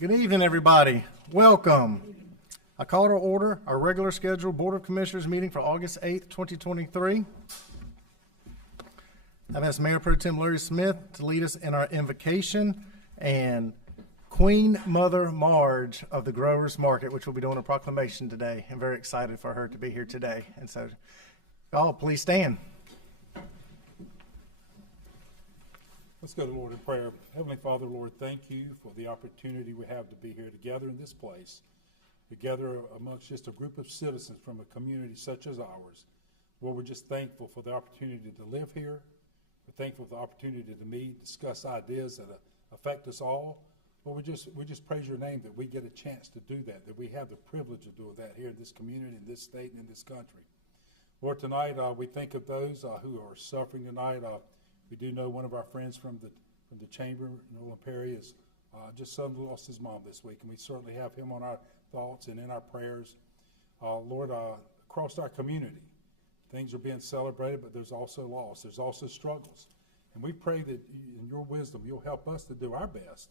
Good evening, everybody. Welcome. I call to order our regular scheduled Board of Commissioners meeting for August 8th, 2023. I've asked Mayor Pro Tem Larry Smith to lead us in our invocation and Queen Mother Marge of the Growers Market, which will be doing a proclamation today. I'm very excited for her to be here today. And so, y'all, please stand. Let's go to the Lord in prayer. Heavenly Father, Lord, thank you for the opportunity we have to be here together in this place, together amongst just a group of citizens from a community such as ours. Lord, we're just thankful for the opportunity to live here. We're thankful for the opportunity to meet, discuss ideas that affect us all. Lord, we just praise your name that we get a chance to do that we have the privilege of doing that here in this community, in this state, and in this country. Lord, tonight we think of those who are suffering tonight. We do know one of our friends from the chamber in Orland Perry has just suddenly lost his mom this week, and we certainly have him on our thoughts and in our prayers. Lord, across our community, things are being celebrated, but there's also loss. There's also struggles. And we pray that in your wisdom, you'll help us to do our best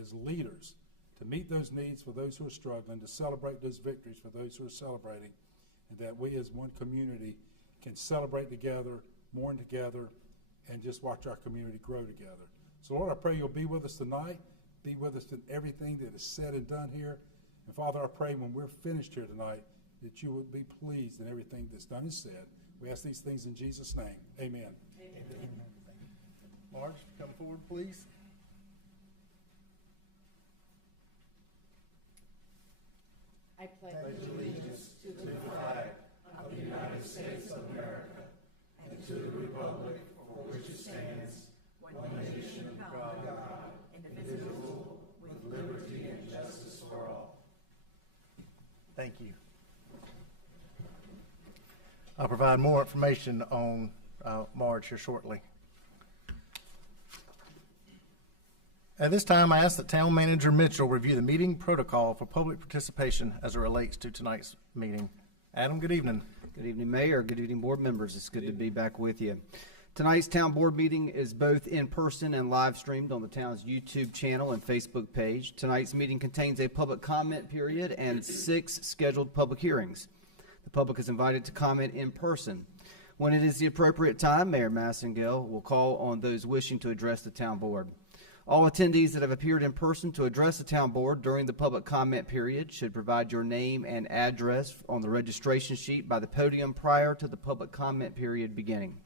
as leaders to meet those needs for those who are struggling, to celebrate those victories for those who are celebrating, and that we as one community can celebrate together, mourn together, and just watch our community grow together. So, Lord, I pray you'll be with us tonight, be with us in everything that is said and done here. And, Father, I pray when we're finished here tonight that you would be pleased in everything that's done and said. We ask these things in Jesus' name. Amen. Amen. Marge, come forward, please. I pledge allegiance to the flag of the United States of America and to the republic for which it stands, one nation under God, indivisible, with liberty and justice for all. Thank you. I'll provide more information on Marge here shortly. At this time, I ask that Town Manager Mitchell review the meeting protocol for public participation as it relates to tonight's meeting. Adam, good evening. Good evening, Mayor. Good evening, board members. It's good to be back with you. Tonight's town board meeting is both in person and live streamed on the town's YouTube channel and Facebook page. Tonight's meeting contains a public comment period and 6 scheduled public hearings. The public is invited to comment in person. When it is the appropriate time, Mayor Massengale will call on those wishing to address the town board. All attendees that have appeared in person to address the town board during the public comment period should provide your name and address on the registration sheet by the podium prior to the public comment period beginning.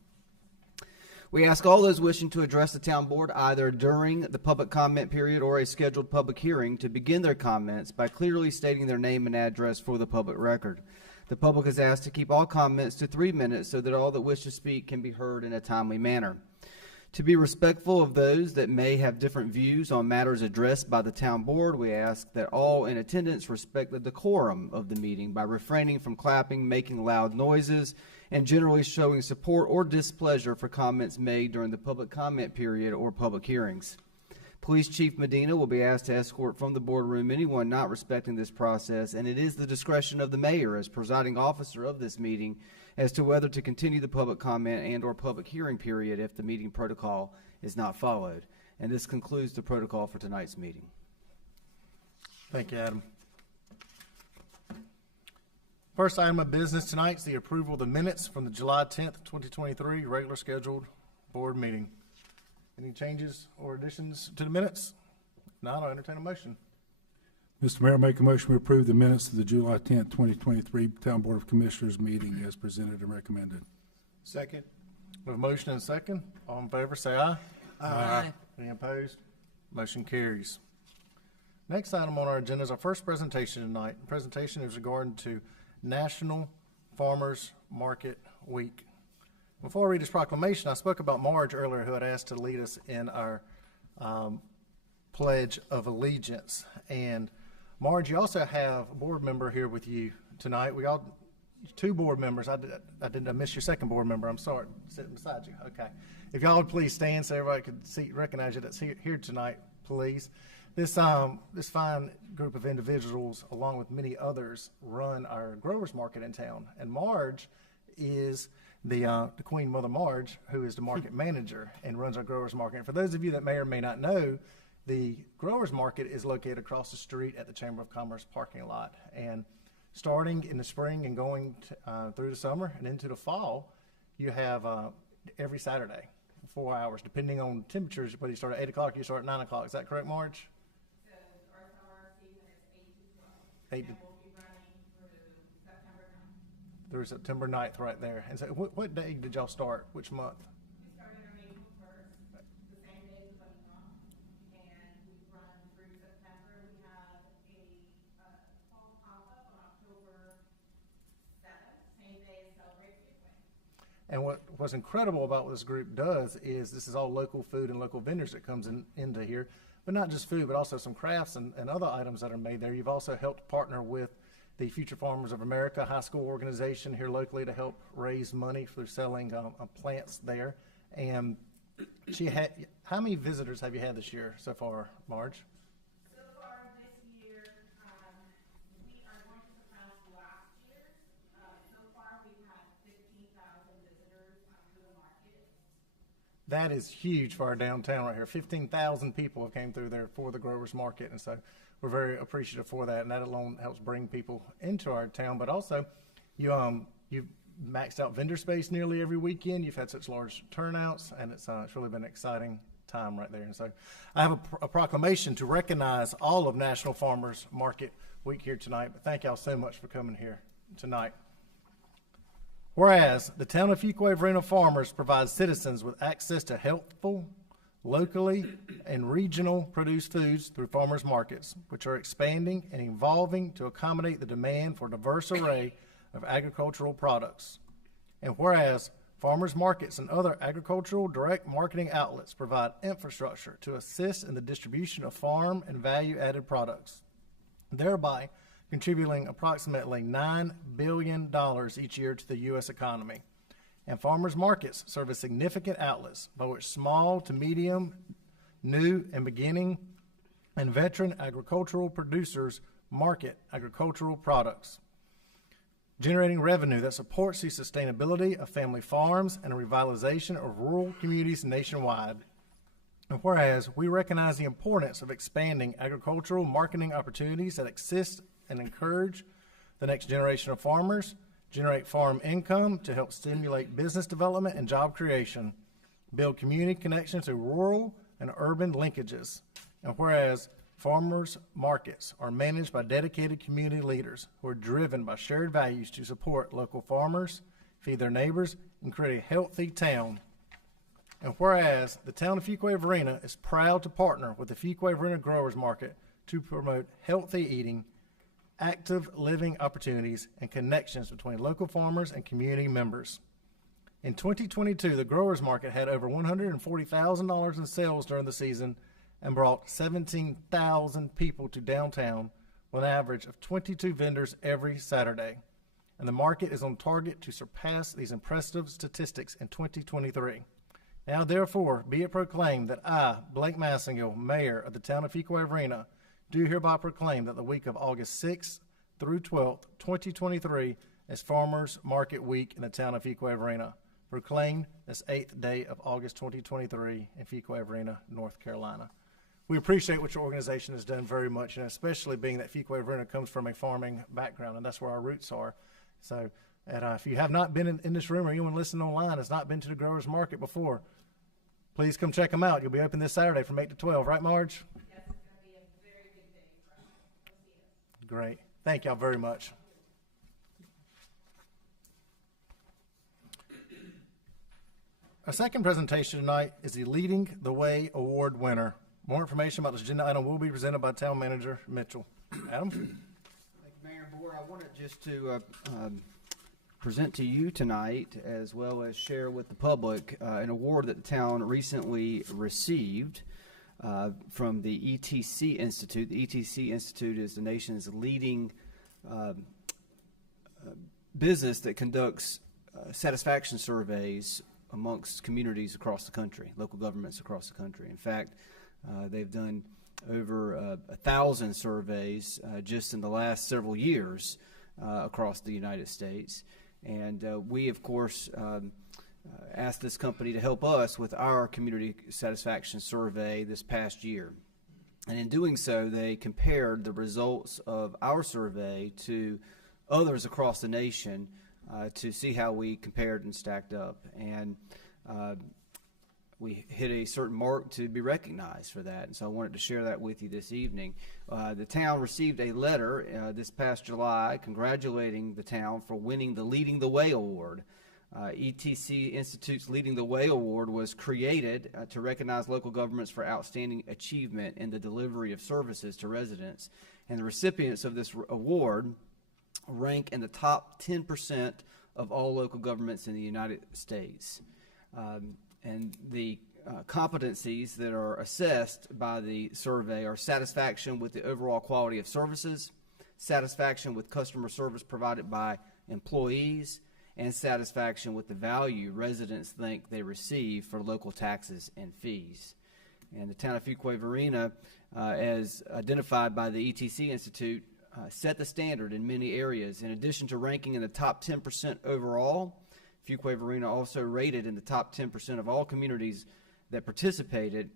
We ask all those wishing to address the town board either during the public comment period or a scheduled public hearing to begin their comments by clearly stating their name and address for the public record. The public is asked to keep all comments to 3 minutes so that all that wish to speak can be heard in a timely manner. To be respectful of those that may have different views on matters addressed by the town board, we ask that all in attendance respect the decorum of the meeting by refraining from clapping, making loud noises, and generally showing support or displeasure for comments made during the public comment period or public hearings. Police Chief Medina will be asked to escort from the boardroom anyone not respecting this process, and it is the discretion of the mayor as presiding officer of this meeting as to whether to continue the public comment and or public hearing period if the meeting protocol is not followed. And this concludes the protocol for tonight's meeting. Thank you, Adam. First item of business tonight is the approval of the minutes from the July 10th, 2023 regular scheduled board meeting. Any changes or additions to the minutes? If not, I'll entertain a motion. Mr. Mayor, make a motion to approve the minutes of the July 10th, 2023 Town Board of Commissioners meeting as presented and recommended. Second. We have a motion and a second. All in favor, say aye. Aye. Any opposed? Motion carries. Next item on our agenda is our first presentation tonight. The presentation is regarding to National Farmers Market Week. Before I read this proclamation, I spoke about Marge earlier, who had asked to lead us in our Pledge of Allegiance. And Marge, you also have a board member here with you tonight. We all, 2 board members. I missed your second board member. I'm sorry, sitting beside you. Okay. If y'all would please stand so everybody could recognize you that's here tonight, please. This fine group of individuals, along with many others, run our growers market in town. And Marge is the Queen Mother Marge, who is the market manager and runs our growers market. And for those of you that may or may not know, The growers market is located across the street at the Chamber of Commerce parking lot. And starting in the spring and going through the summer and into the fall, you have every Saturday, 4 hours, depending on temperatures. Whether you start at 8 o'clock, you start at 9 o'clock. Is that correct, Marge? So our summer season is 8 to 12. 8 to And we'll be running through September 9th. through September 9th right there. And so what day did y'all start? Which month? We started on April 1st, the same day as Webinar, and we run through September. We have a fall pop-up on October 7th, same day as Celebrate Fuquay. And what's incredible about what this group does is this is all local food and local vendors that comes into here, but not just food, but also some crafts and other items that are made there. You've also helped partner with the Future Farmers of America high school organization here locally to help raise money through selling plants there. And how many visitors have you had this year so far, Marge? So far this year, we are going to surpass last year's. So far, we've had 15,000 visitors to the market. That is huge for our downtown right here. 15,000 people have came through there for the growers market, and so we're very appreciative for that, and that alone helps bring people into our town. But also, you've maxed out vendor space nearly every weekend. You've had such large turnouts, and it's really been an exciting time right there. And so I have a proclamation to recognize all of National Farmers Market Week here tonight. But thank y'all so much for coming here tonight. Whereas the town of Fuquay-Varina farmers provide citizens with access to healthful, locally and regional produced foods through farmers markets, which are expanding and evolving to accommodate the demand for a diverse array of agricultural products. And whereas farmers markets and other agricultural direct marketing outlets provide infrastructure to assist in the distribution of farm and value-added products, thereby contributing approximately $9 billion each year to the U.S. economy. And farmers markets serve as significant outlets by which small to medium, new and beginning, and veteran agricultural producers market agricultural products, generating revenue that supports the sustainability of family farms and a revitalization of rural communities nationwide. And whereas we recognize the importance of expanding agricultural marketing opportunities that exist and encourage the next generation of farmers, generate farm income to help stimulate business development and job creation, build community connections through rural and urban linkages. And whereas farmers markets are managed by dedicated community leaders who are driven by shared values to support local farmers, feed their neighbors, and create a healthy town. And whereas the town of Fuquay-Varina is proud to partner with the Fuquay-Varina Growers Market to promote healthy eating, active living opportunities, and connections between local farmers and community members. In 2022, the Growers Market had over $140,000 in sales during the season and brought 17,000 people to downtown with an average of 22 vendors every Saturday. And the market is on target to surpass these impressive statistics in 2023. Now, therefore, be it proclaimed that I, Blake Massengill, Mayor of the town of Fuquay-Varina, do hereby proclaim that the week of August 6th through 12th, 2023 is Farmers Market Week in the town of Fuquay-Varina, proclaimed this 8th day of August 2023 in Fuquay-Varina, North Carolina. We appreciate what your organization has done very much, and especially being that Fuquay-Varina comes from a farming background, and that's where our roots are. So if you have not been in this room or anyone listening online has not been to the Growers Market before, please come check them out. You'll be open this Saturday from 8 to 12, right, Marge? Great. Thank y'all very much. Our second presentation tonight is the Leading the Way Award winner. More information about this agenda item will be presented by Town Manager Mitchell. Adam? Thank you, Mayor and Board. I wanted just to present to you tonight, as well as share with the public, an award that the town recently received from the ETC Institute. The ETC Institute is the nation's leading business that conducts satisfaction surveys amongst communities across the country, local governments across the country. In fact, they've done over 1,000 surveys just in the last several years across the United States. And we, of course, asked this company to help us with our community satisfaction survey this past year. And in doing so, they compared the results of our survey to others across the nation to see how we compared and stacked up. And we hit a certain mark to be recognized for that. And so I wanted to share that with you this evening. The town received a letter this past July congratulating the town for winning the Leading the Way Award. ETC Institute's Leading the Way Award was created to recognize local governments for outstanding achievement in the delivery of services to residents. And the recipients of this award rank in the top 10% of all local governments in the United States. And the competencies that are assessed by the survey are satisfaction with the overall quality of services, satisfaction with customer service provided by employees, and satisfaction with the value residents think they receive for local taxes and fees. And the town of Fuquay-Varina, as identified by the ETC Institute, set the standard in many areas. In addition to ranking in the top 10% overall, Fuquay-Varina also rated in the top 10% of all communities that participated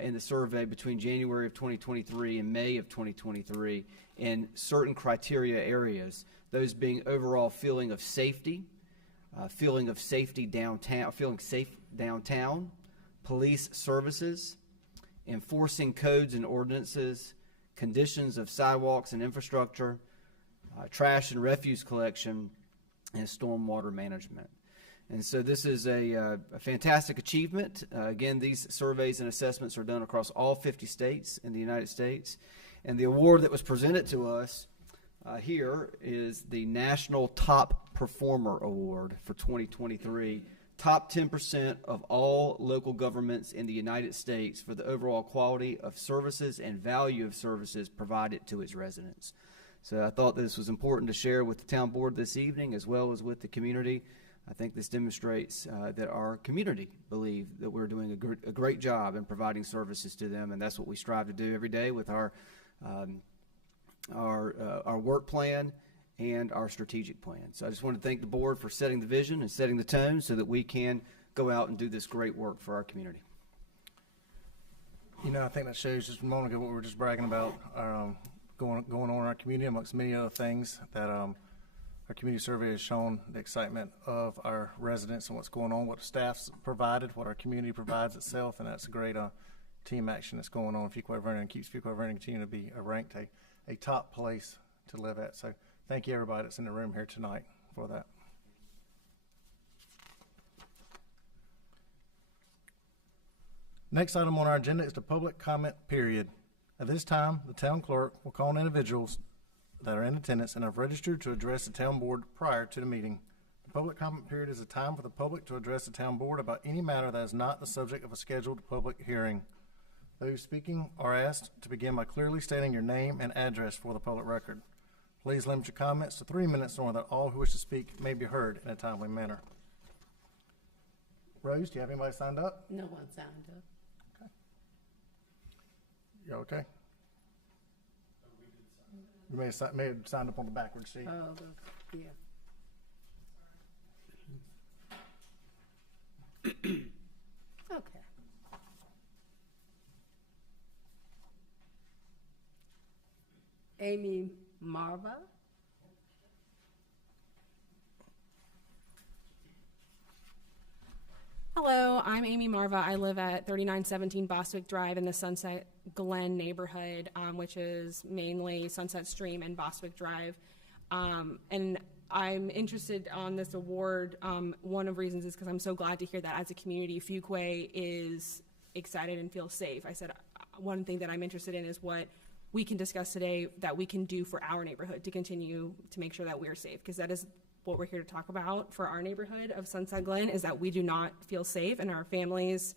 in the survey between January of 2023 and May of 2023 in certain criteria areas, those being overall feeling of safety, feeling safe downtown, police services, enforcing codes and ordinances, conditions of sidewalks and infrastructure, trash and refuse collection, and stormwater management. And so this is a fantastic achievement. Again, these surveys and assessments are done across all 50 states in the United States. And the award that was presented to us here is the National Top Performer Award for 2023. Top 10% of all local governments in the United States for the overall quality of services and value of services provided to its residents. So I thought this was important to share with the town board this evening as well as with the community. I think this demonstrates that our community believe that we're doing a great job in providing services to them, and that's what we strive to do every day with our work plan and our strategic plan. So I just want to thank the board for setting the vision and setting the tone so that we can go out and do this great work for our community. You know, I think that shows just a moment ago what we were just bragging about going on in our community, amongst many other things, that our community survey has shown the excitement of our residents and what's going on, what the staff's provided, what our community provides itself, and that's a great team action that's going on in Fuquay-Varina and keeps Fuquay-Varina continuing to be ranked a top place to live at. So thank you, everybody that's in the room here tonight for that. Next item on our agenda is the public comment period. At this time, the town clerk will call on individuals that are in attendance and have registered to address the town board prior to the meeting. The public comment period is a time for the public to address the town board about any matter that is not the subject of a scheduled public hearing. Those speaking are asked to begin by clearly stating your name and address for the public record. Please limit your comments to 3 minutes in order that all who wish to speak may be heard in a timely manner. Rose, do you have anybody signed up? No one signed up. Okay. You okay? You may have signed up on the backward sheet. Oh, yeah. Okay. Amy Marva. Hello, I'm Amy Marva. I live at 3917 Bostwick Drive in the Sunset Glen neighborhood, which is mainly Sunset Stream and Bostwick Drive. And I'm interested on this award. One of the reasons is because I'm so glad to hear that as a community, Fuquay is excited and feels safe. I said one thing that I'm interested in is what we can discuss today that we can do for our neighborhood to continue to make sure that we're safe, because that is what we're here to talk about for our neighborhood of Sunset Glen, is that we do not feel safe, and our families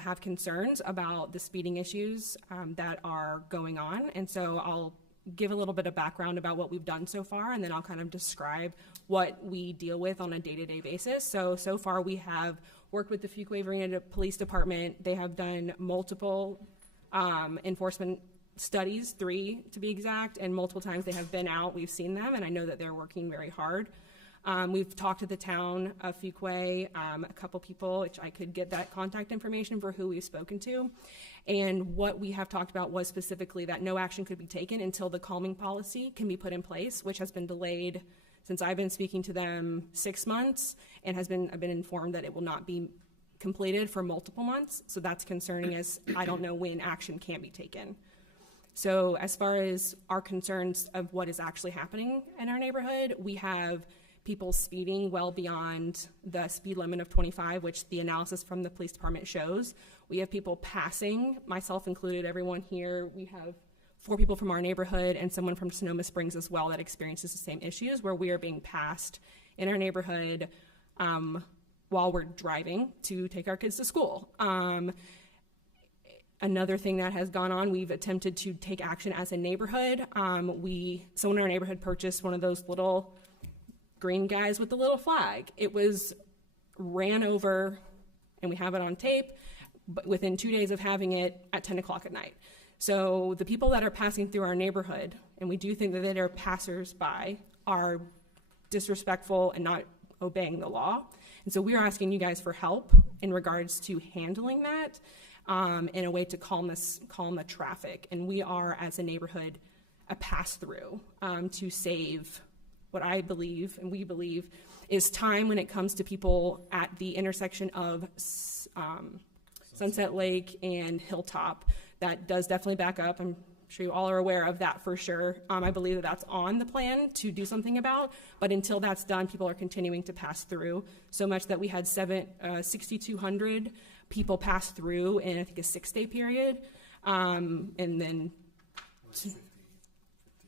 have concerns about the speeding issues that are going on. And so I'll give a little bit of background about what we've done so far, and then I'll kind of describe what we deal with on a day-to-day basis. So far we have worked with the Fuquay-Varina Police Department. They have done multiple enforcement studies, 3 to be exact, and multiple times they have been out. We've seen them, and I know that they're working very hard. We've talked to the town of Fuquay, a couple people, which I could get that contact information for who we've spoken to. And what we have talked about was specifically that no action could be taken until the calming policy can be put in place, which has been delayed since I've been speaking to them 6 months, and I've been informed that it will not be completed for multiple months. So that's concerning, as I don't know when action can be taken. So as far as our concerns of what is actually happening in our neighborhood, we have people speeding well beyond the speed limit of 25, which the analysis from the police department shows. We have people passing, myself included, everyone here. We have 4 people from our neighborhood and someone from Sonoma Springs as well that experiences the same issues, where we are being passed in our neighborhood while we're driving to take our kids to school. Another thing that has gone on, we've attempted to take action as a neighborhood. Someone in our neighborhood purchased one of those little green guys with the little flag. It was ran over, and we have it on tape, but within 2 days of having it at 10 o'clock at night. So the people that are passing through our neighborhood, and we do think that they are passers-by, are disrespectful and not obeying the law. And so we are asking you guys for help in regards to handling that in a way to calm the traffic. And we are, as a neighborhood, a pass-through to save what I believe and we believe is time when it comes to people at the intersection of Sunset Lake and Hilltop. That does definitely back up. I'm sure you all are aware of that for sure. I believe that that's on the plan to do something about, but until that's done, people are continuing to pass through, so much that we had 6,200 people pass through in, I think, a 6-day period,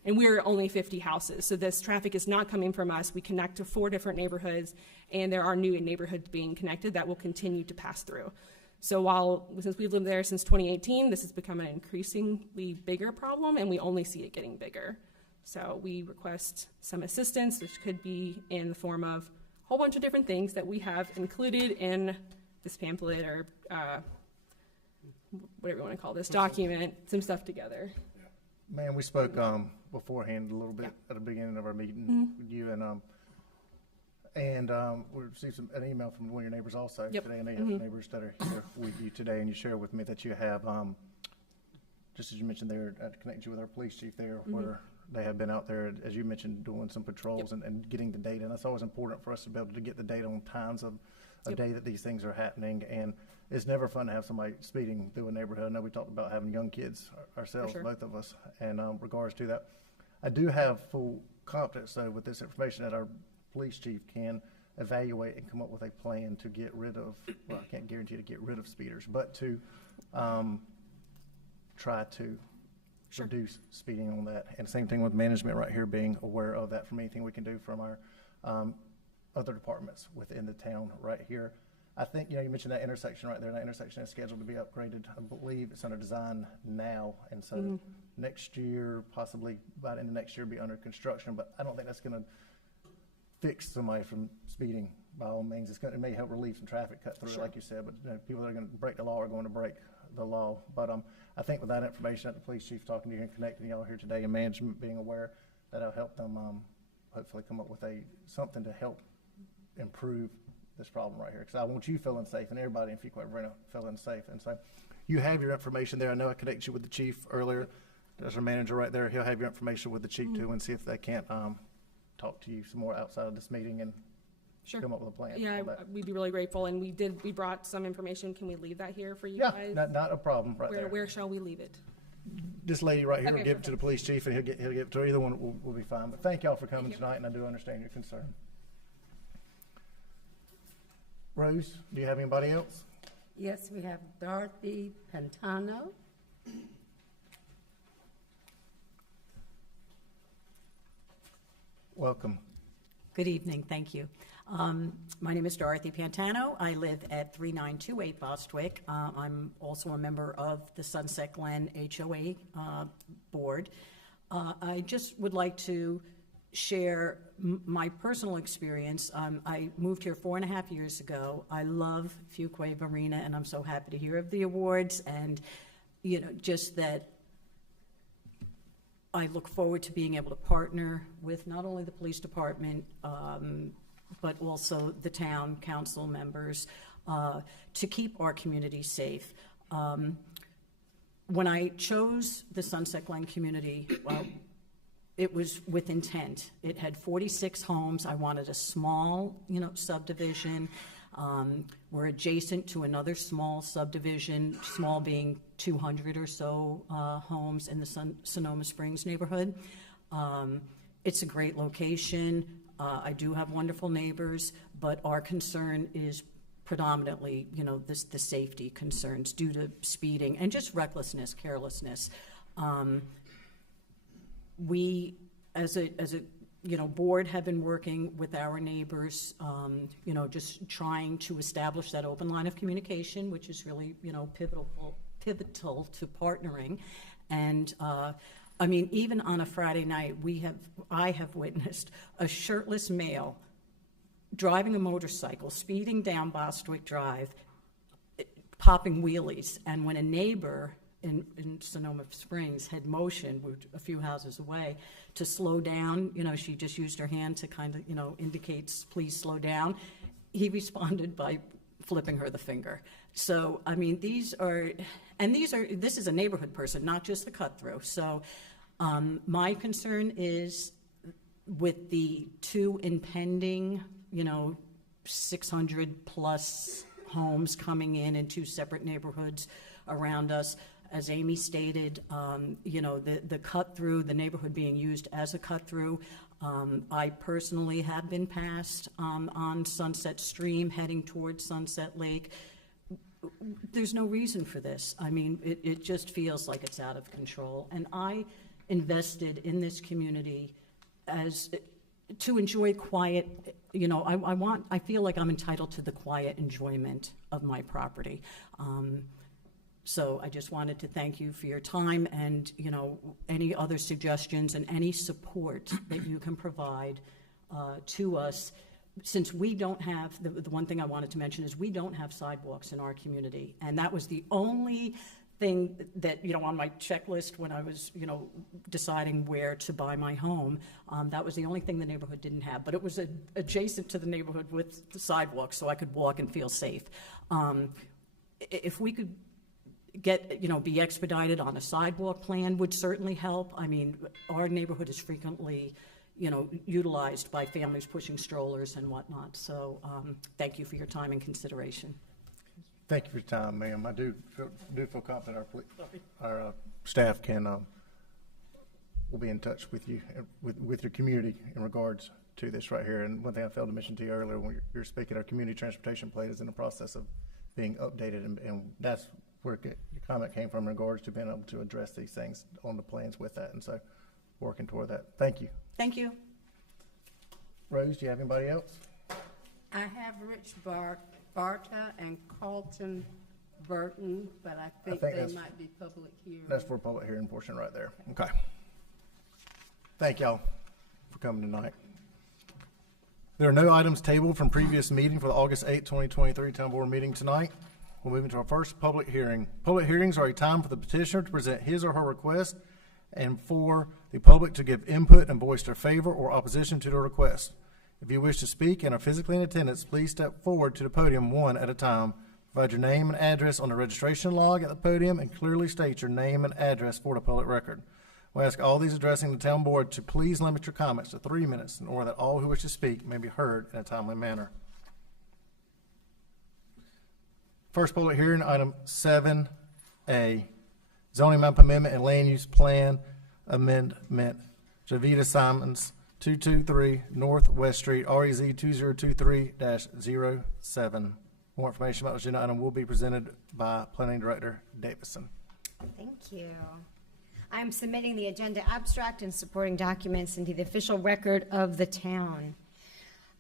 and we're only 50 houses, so this traffic is not coming from us. We connect to 4 different neighborhoods, and there are new neighborhoods being connected that will continue to pass through. So since we've lived there since 2018, this has become an increasingly bigger problem, and we only see it getting bigger. So we request some assistance, which could be in the form of a whole bunch of different things that we have included in this pamphlet or whatever you want to call this document, some stuff together. Man, we spoke beforehand a little bit at the beginning of our meeting with you, and we received an email from one of your neighbors also today, and they have neighbors that are here with you today, and you share with me that you have, just as you mentioned there, connected you with our police chief there, where they have been out there, as you mentioned, doing some patrols and getting the data, and that's always important for us to be able to get the data on times of a day that these things are happening, and it's never fun to have somebody speeding through a neighborhood. I know we talked about having young kids ourselves, both of us, and regards to that. I do have full confidence, though, with this information that our police chief can evaluate and come up with a plan to get rid of, well, I can't guarantee to get rid of speeders, but to try to reduce speeding on that. And same thing with management right here, being aware of that from anything we can do from our other departments within the town right here. I think, you mentioned that intersection right there. That intersection is scheduled to be upgraded. I believe it's under design now. And so next year, possibly by the end of next year, be under construction. But I don't think that's going to fix somebody from speeding by all means. It may help relieve some traffic cut through, like you said. But people that are going to break the law are going to break the law. But I think with that information, that the police chief talking to you and connecting y'all here today, and management being aware, that'll help them hopefully come up with something to help improve this problem right here, because I want you feeling safe and everybody in Fuquay-Varina feeling safe. And so you have your information there. I know I connected you with the chief earlier. There's our manager right there. He'll have your information with the chief too, and see if they can't talk to you some more outside of this meeting and come up with a plan. Yeah, we'd be really grateful. And we brought some information. Can we leave that here for you guys? Yeah, not a problem right there. Where shall we leave it? This lady right here will give it to the police chief, and he'll give it to her. Either one will be fine. But thank y'all for coming tonight, and I do understand your concern. Rose, do you have anybody else? Yes, we have Dorothy Pantano. Welcome. Good evening, thank you. My name is Dorothy Pantano. I live at 3928 Bostwick. I'm also a member of the Sunset Glen HOA board. I just would like to share my personal experience. I moved here 4.5 years ago. I love Fuquay-Varina, and I'm so happy to hear of the awards, and just that I look forward to being able to partner with not only the police department, but also the town council members, to keep our community safe. When I chose the Sunset Glen community, it was with intent. It had 46 homes. I wanted a small, subdivision. We're adjacent to another small subdivision, small being 200 or so homes in the Sonoma Springs neighborhood. It's a great location. I do have wonderful neighbors, but our concern is predominantly, the safety concerns due to speeding and just recklessness, carelessness. We, as a board, have been working with our neighbors, just trying to establish that open line of communication, which is really, pivotal to partnering. And even on a Friday night, I have witnessed a shirtless male driving a motorcycle, speeding down Bostwick Drive, popping wheelies. And when a neighbor in Sonoma Springs had motioned, we're a few houses away, to slow down, she just used her hand to kind of, indicates, please slow down. He responded by flipping her the finger. So, this is a neighborhood person, not just the cut-through. So my concern is with the two impending 600 plus homes coming in two separate neighborhoods around us. As Amy stated, the cut-through, the neighborhood being used as a cut-through. I personally have been passed on Sunset Stream heading towards Sunset Lake. There's no reason for this. It just feels like it's out of control. And I invested in this community to enjoy quiet, I feel like I'm entitled to the quiet enjoyment of my property. So I just wanted to thank you for your time and, any other suggestions and any support that you can provide to us. Since we don't have, the one thing I wanted to mention is we don't have sidewalks in our community. And that was the only thing that, on my checklist when I was, deciding where to buy my home. That was the only thing the neighborhood didn't have. But it was adjacent to the neighborhood with the sidewalks, so I could walk and feel safe. If we could be expedited on a sidewalk plan would certainly help. Our neighborhood is frequently, utilized by families pushing strollers and whatnot. So thank you for your time and consideration. Thank you for your time, ma'am. I do feel confident our staff will be in touch with you, with your community in regards to this right here. And one thing I failed to mention to you earlier when you're speaking, our community transportation plan is in the process of being updated, and that's where your comment came from in regards to being able to address these things on the plans with that. And so working toward that. Thank you. Thank you. Rose, do you have anybody else? I have Rich Barta and Carlton Burton, but I think they might be public hearing. That's for public hearing portion right there. Okay. Thank y'all for coming tonight. There are no items tabled from previous meeting for the August 8, 2023 Town Board meeting tonight. We'll move into our first public hearing. Public hearings are a time for the petitioner to present his or her request and for the public to give input and voice their favor or opposition to the request. If you wish to speak and are physically in attendance, please step forward to the podium one at a time. Provide your name and address on the registration log at the podium and clearly state your name and address for the public record. We ask all these addressing the town board to please limit your comments to 3 minutes in order that all who wish to speak may be heard in a timely manner. First public hearing, item 7A, zoning map amendment and land use plan amendment. Javita Simons, 223 Northwest Street, REZ 2023-07. More information about this agenda item will be presented by Planning Director Davison. Thank you. I'm submitting the agenda abstract and supporting documents into the official record of the town.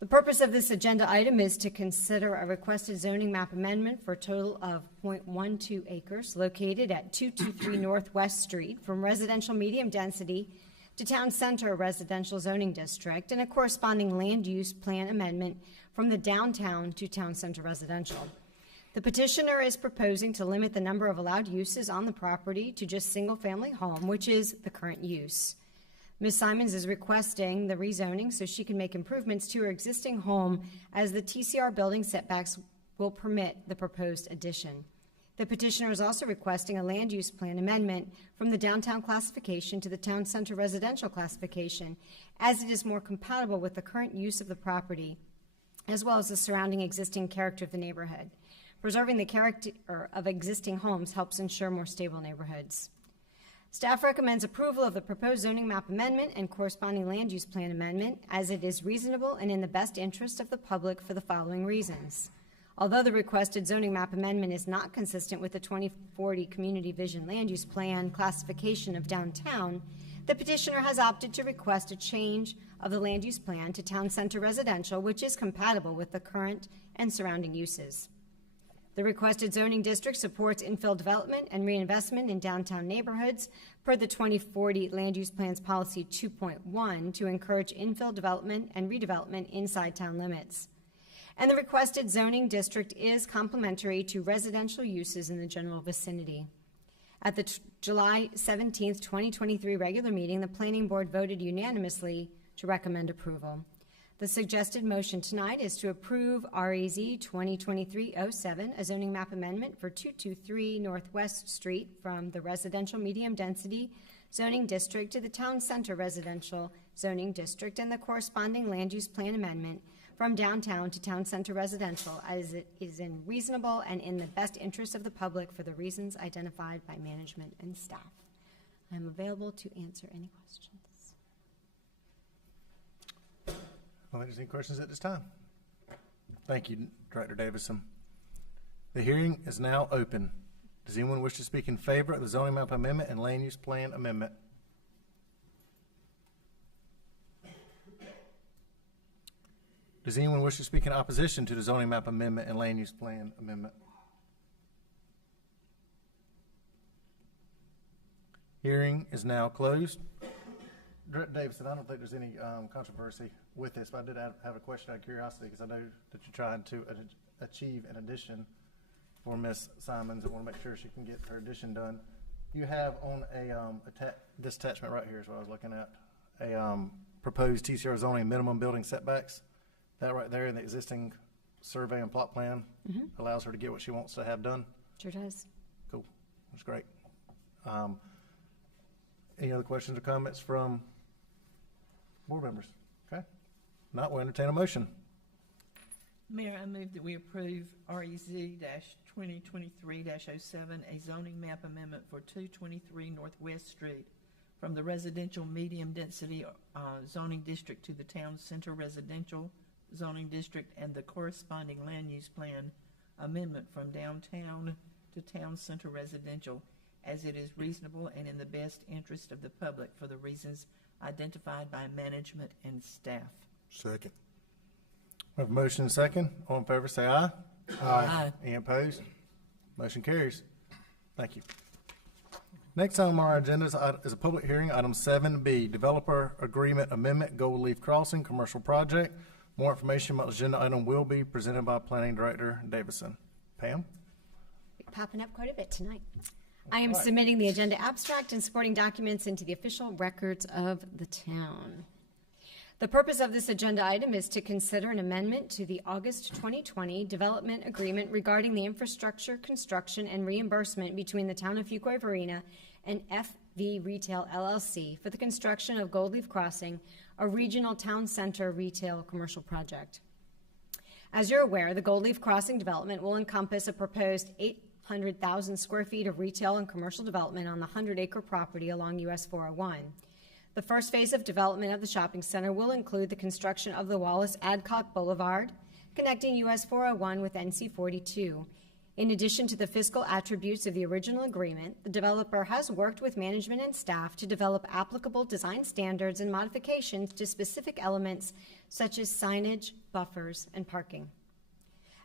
The purpose of this agenda item is to consider a requested zoning map amendment for a total of 0.12 acres located at 223 Northwest Street from residential medium density to town center residential zoning district and a corresponding land use plan amendment from the downtown to town center residential. The petitioner is proposing to limit the number of allowed uses on the property to just single-family home, which is the current use. Ms. Simons is requesting the rezoning so she can make improvements to her existing home as the TCR building setbacks will permit the proposed addition. The petitioner is also requesting a land use plan amendment from the downtown classification to the town center residential classification, as it is more compatible with the current use of the property, as well as the surrounding existing character of the neighborhood. Preserving the character of existing homes helps ensure more stable neighborhoods. Staff recommends approval of the proposed zoning map amendment and corresponding land use plan amendment, as it is reasonable and in the best interest of the public for the following reasons. Although the requested zoning map amendment is not consistent with the 2040 Community Vision Land Use Plan classification of downtown, the petitioner has opted to request a change of the land use plan to town center residential, which is compatible with the current and surrounding uses. The requested zoning district supports infill development and reinvestment in downtown neighborhoods per the 2040 Land Use Plans Policy 2.1 to encourage infill development and redevelopment inside town limits. And the requested zoning district is complementary to residential uses in the general vicinity. At the July 17, 2023 regular meeting, the Planning Board voted unanimously to recommend approval. The suggested motion tonight is to approve REZ 2023-07, a zoning map amendment for 223 Northwest Street from the residential medium density zoning district to the town center residential zoning district, and the corresponding land use plan amendment from downtown to town center residential, as it is in reasonable and in the best interest of the public for the reasons identified by management and staff. I'm available to answer any questions. Well, there's any questions at this time? Thank you, Director Davison. The hearing is now open. Does anyone wish to speak in favor of the zoning map amendment and land use plan amendment? Does anyone wish to speak in opposition to the zoning map amendment and land use plan amendment? Hearing is now closed. Director Davison, I don't think there's any controversy with this, but I did have a question out of curiosity because I know that you're trying to achieve an addition for Ms. Simons. I want to make sure she can get her addition done. You have on this attachment right here is what I was looking at, a proposed TCR zoning minimum building setbacks. That right there in the existing survey and plot plan allows her to get what she wants to have done. Sure does. Cool. That's great. Any other questions or comments from board members? Okay. Not, we'll entertain a motion. Mayor, I move that we approve REZ-2023-07, a zoning map amendment for 223 Northwest Street from the residential medium density zoning district to the town center residential zoning district, and the corresponding land use plan amendment from downtown to town center residential, as it is reasonable and in the best interest of the public for the reasons identified by management and staff. Second. We have a motion and a second. All in favor say aye. Aye. Any opposed? Motion carries. Thank you. Next item on our agenda is a public hearing, item 7B, Developer Agreement Amendment, Gold Leaf Crossing, Commercial Project. More information about the agenda item will be presented by Planning Director Davison. Pam? Popping up quite a bit tonight. I am submitting the agenda abstract and supporting documents into the official records of the town. The purpose of this agenda item is to consider an amendment to the August 2020 development agreement regarding the infrastructure, construction, and reimbursement between the town of Fuquay-Varina and FV Retail LLC for the construction of Gold Leaf Crossing, a regional town center retail commercial project. As you're aware, the Gold Leaf Crossing development will encompass a proposed 800,000 square feet of retail and commercial development on the 100-acre property along US 401. The first phase of development of the shopping center will include the construction of the Wallace Adcock Boulevard, connecting US 401 with NC 42. In addition to the fiscal attributes of the original agreement, the developer has worked with management and staff to develop applicable design standards and modifications to specific elements such as signage, buffers, and parking.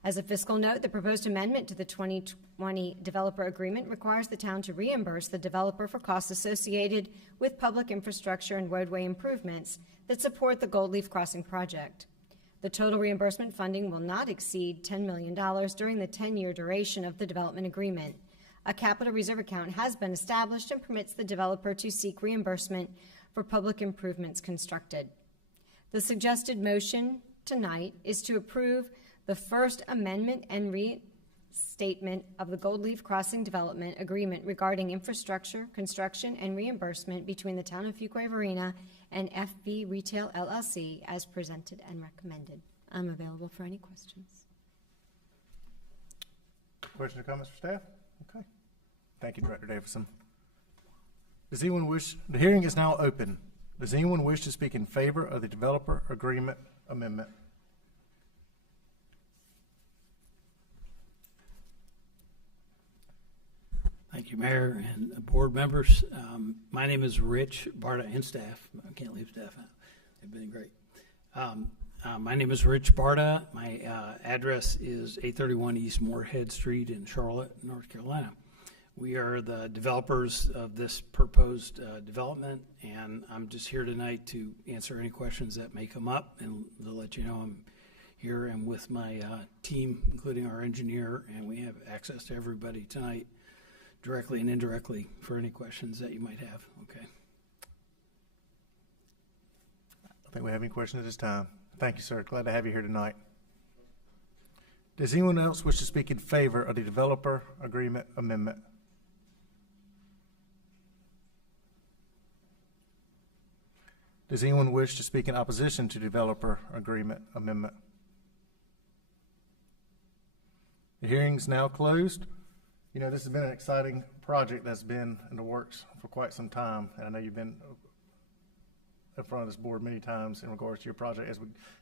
As a fiscal note, the proposed amendment to the 2020 developer agreement requires the town to reimburse the developer for costs associated with public infrastructure and roadway improvements that support the Gold Leaf Crossing project. The total reimbursement funding will not exceed $10 million during the 10-year duration of the development agreement. A capital reserve account has been established and permits the developer to seek reimbursement for public improvements constructed. The suggested motion tonight is to approve the First Amendment and restatement of the Gold Leaf Crossing Development Agreement regarding infrastructure, construction, and reimbursement between the Town of Fuquay-Varina and FV Retail LLC as presented and recommended. I'm available for any questions. Questions or comments for staff? Okay. Thank you, Director Davison. Does anyone wish, the hearing is now open. Does anyone wish to speak in favor of the developer agreement amendment? Thank you, Mayor and board members. My name is Rich Barta and staff. I can't leave staff out. They've been great. My name is Rich Barta. My address is 831 East Moorhead Street in Charlotte, North Carolina. We are the developers of this proposed development, and I'm just here tonight to answer any questions that may come up and to let you know I'm here and with my team, including our engineer, and we have access to everybody tonight, directly and indirectly, for any questions that you might have. Okay. I think we have any questions at this time. Thank you, sir. Glad to have you here tonight. Does anyone else wish to speak in favor of the developer agreement amendment? Does anyone wish to speak in opposition to developer agreement amendment? The hearing's now closed. You know, this has been an exciting project that's been in the works for quite some time, and I know you've been in front of this board many times in regards to your project as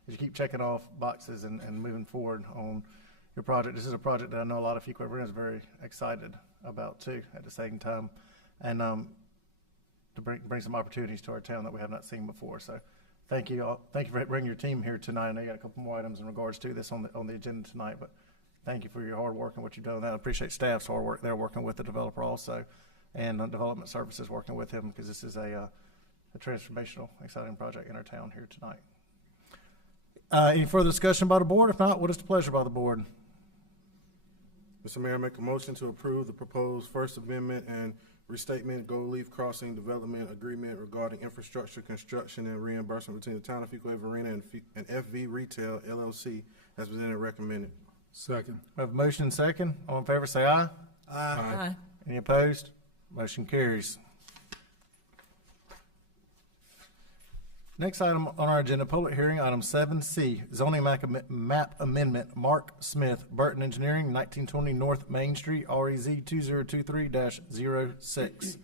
you keep checking off boxes and moving forward on your project. This is a project that I know a lot of Fuquay-Varina is very excited about too at the same time, and to bring some opportunities to our town that we have not seen before. So thank you all. Thank you for bringing your team here tonight. I know you got a couple more items in regards to this on the agenda tonight, but thank you for your hard work and what you've done. I appreciate staff's hard work. They're working with the developer also, and development services working with him, because this is a transformational, exciting project in our town here tonight. Any further discussion by the board? If not, what is the pleasure by the board? Mr. Mayor, I make a motion to approve the proposed First Amendment and restatement Gold Leaf Crossing Development Agreement regarding infrastructure, construction, and reimbursement between the Town of Fuquay-Varina and FV Retail LLC as presented and recommended. Second. We have a motion and second. All in favor, say aye. Aye. Any opposed? Motion carries. Next item on our agenda, public hearing, item 7C, zoning map amendment, Mark Smith, Burton Engineering, 1920 North Main Street, REZ 2023-06.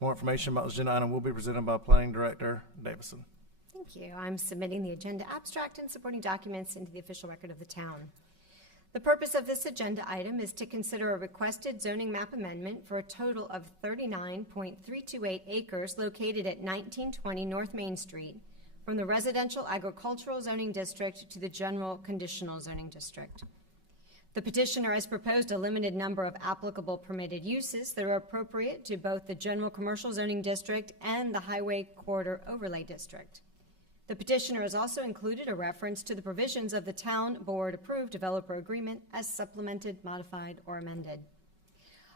More information about this agenda item will be presented by Planning Director Davison. Thank you. I'm submitting the agenda abstract and supporting documents into the official record of the town. The purpose of this agenda item is to consider a requested zoning map amendment for a total of 39.328 acres located at 1920 North Main Street, from the residential agricultural zoning district to the general conditional zoning district. The petitioner has proposed a limited number of applicable permitted uses that are appropriate to both the general commercial zoning district and the highway corridor overlay district. The petitioner has also included a reference to the provisions of the town board approved developer agreement as supplemented, modified, or amended.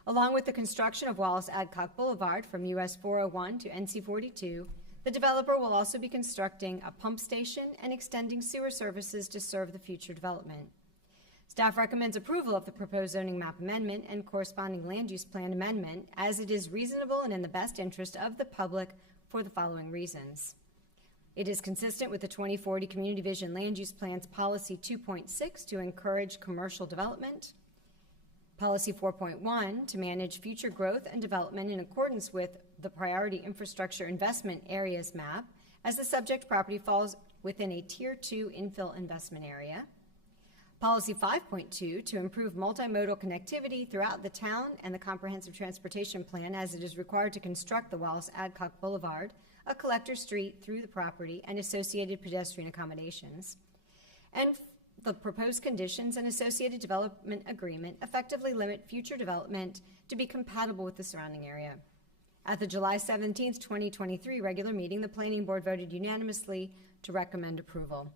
Along with the construction of Wallace Adcock Boulevard from US 401 to NC 42, the developer will also be constructing a pump station and extending sewer services to serve the future development. Staff recommends approval of the proposed zoning map amendment and corresponding land use plan amendment, as it is reasonable and in the best interest of the public for the following reasons. It is consistent with the 2040 Community Vision Land Use Plan's Policy 2.6 to encourage commercial development, Policy 4.1 to manage future growth and development in accordance with the Priority Infrastructure Investment Areas map, as the subject property falls within a Tier 2 infill investment area, Policy 5.2 to improve multimodal connectivity throughout the town and the Comprehensive Transportation Plan, as it is required to construct the Wallace Adcock Boulevard, a collector street through the property, and associated pedestrian accommodations. And the proposed conditions and associated development agreement effectively limit future development to be compatible with the surrounding area. At the July 17, 2023 regular meeting, the Planning Board voted unanimously to recommend approval.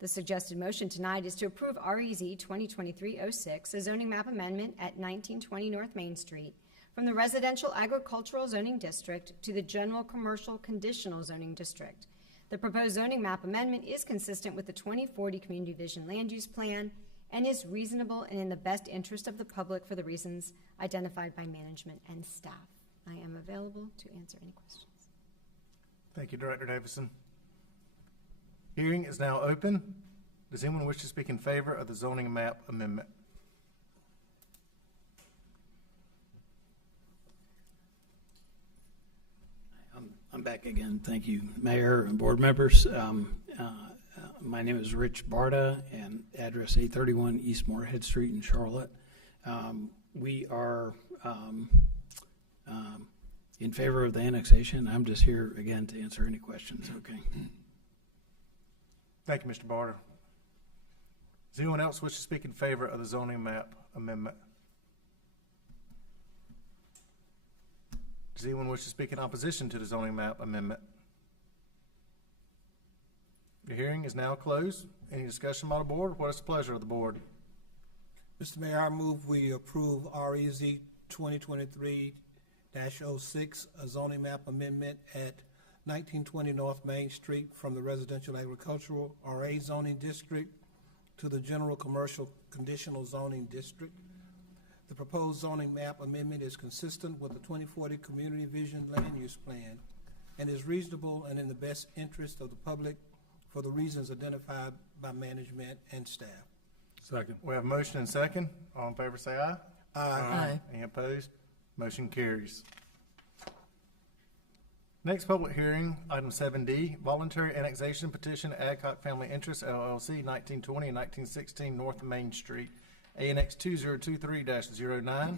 The suggested motion tonight is to approve REZ 2023-06, a zoning map amendment at 1920 North Main Street, from the residential agricultural zoning district to the general commercial conditional zoning district. The proposed zoning map amendment is consistent with the 2040 Community Vision Land Use Plan and is reasonable and in the best interest of the public for the reasons identified by management and staff. I am available to answer any questions. Thank you, Director Davison. Hearing is now open. Does anyone wish to speak in favor of the zoning map amendment? I'm back again. Thank you, Mayor and board members. My name is Rich Barta, and address 831 East Moorhead Street in Charlotte. We are in favor of the annexation. I'm just here again to answer any questions. Okay. Thank you, Mr. Barter. Does anyone else wish to speak in favor of the zoning map amendment? Does anyone wish to speak in opposition to the zoning map amendment? The hearing is now closed. Any discussion by the board? What is the pleasure of the board? Mr. Mayor, I move we approve REZ 2023-06, a zoning map amendment at 1920 North Main Street from the residential agricultural RA zoning district to the general commercial conditional zoning district. The proposed zoning map amendment is consistent with the 2040 Community Vision Land Use Plan and is reasonable and in the best interest of the public for the reasons identified by management and staff. Second. We have a motion and second. All in favor say aye. Aye. Any opposed? Motion carries. Next public hearing, item 7D, voluntary annexation petition Adcock Family Interest LLC, 1920 and 1916 North Main Street, ANX 2023-09.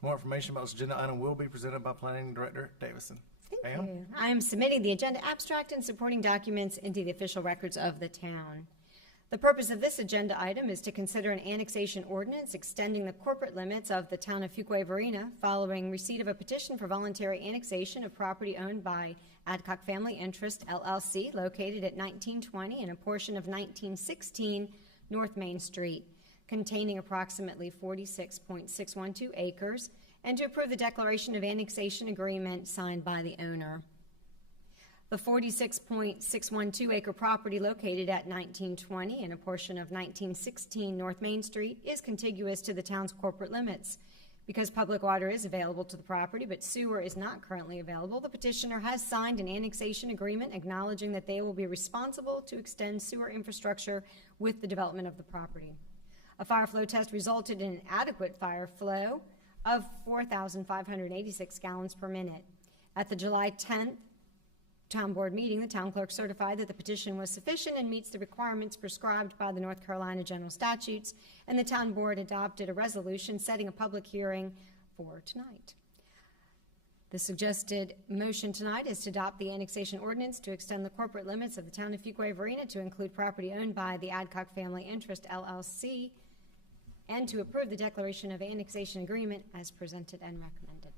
More information about this agenda item will be presented by Planning Director Davison. Thank you. I am submitting the agenda abstract and supporting documents into the official records of the town. The purpose of this agenda item is to consider an annexation ordinance extending the corporate limits of the town of Fuquay-Varina following receipt of a petition for voluntary annexation of property owned by Adcock Family Interest LLC located at 1920 and a portion of 1916 North Main Street, containing approximately 46.612 acres, and to approve the declaration of annexation agreement signed by the owner. The 46.612 acre property located at 1920 and a portion of 1916 North Main Street is contiguous to the town's corporate limits. Because public water is available to the property but sewer is not currently available, the petitioner has signed an annexation agreement acknowledging that they will be responsible to extend sewer infrastructure with the development of the property. A fire flow test resulted in an adequate fire flow of 4,586 gallons per minute. At the July 10th town board meeting, the town clerk certified that the petition was sufficient and meets the requirements prescribed by the North Carolina general statutes, and the town board adopted a resolution setting a public hearing for tonight. The suggested motion tonight is to adopt the annexation ordinance to extend the corporate limits of the town of Fuquay-Varina to include property owned by the Adcock Family Interest LLC and to approve the declaration of annexation agreement as presented and recommended.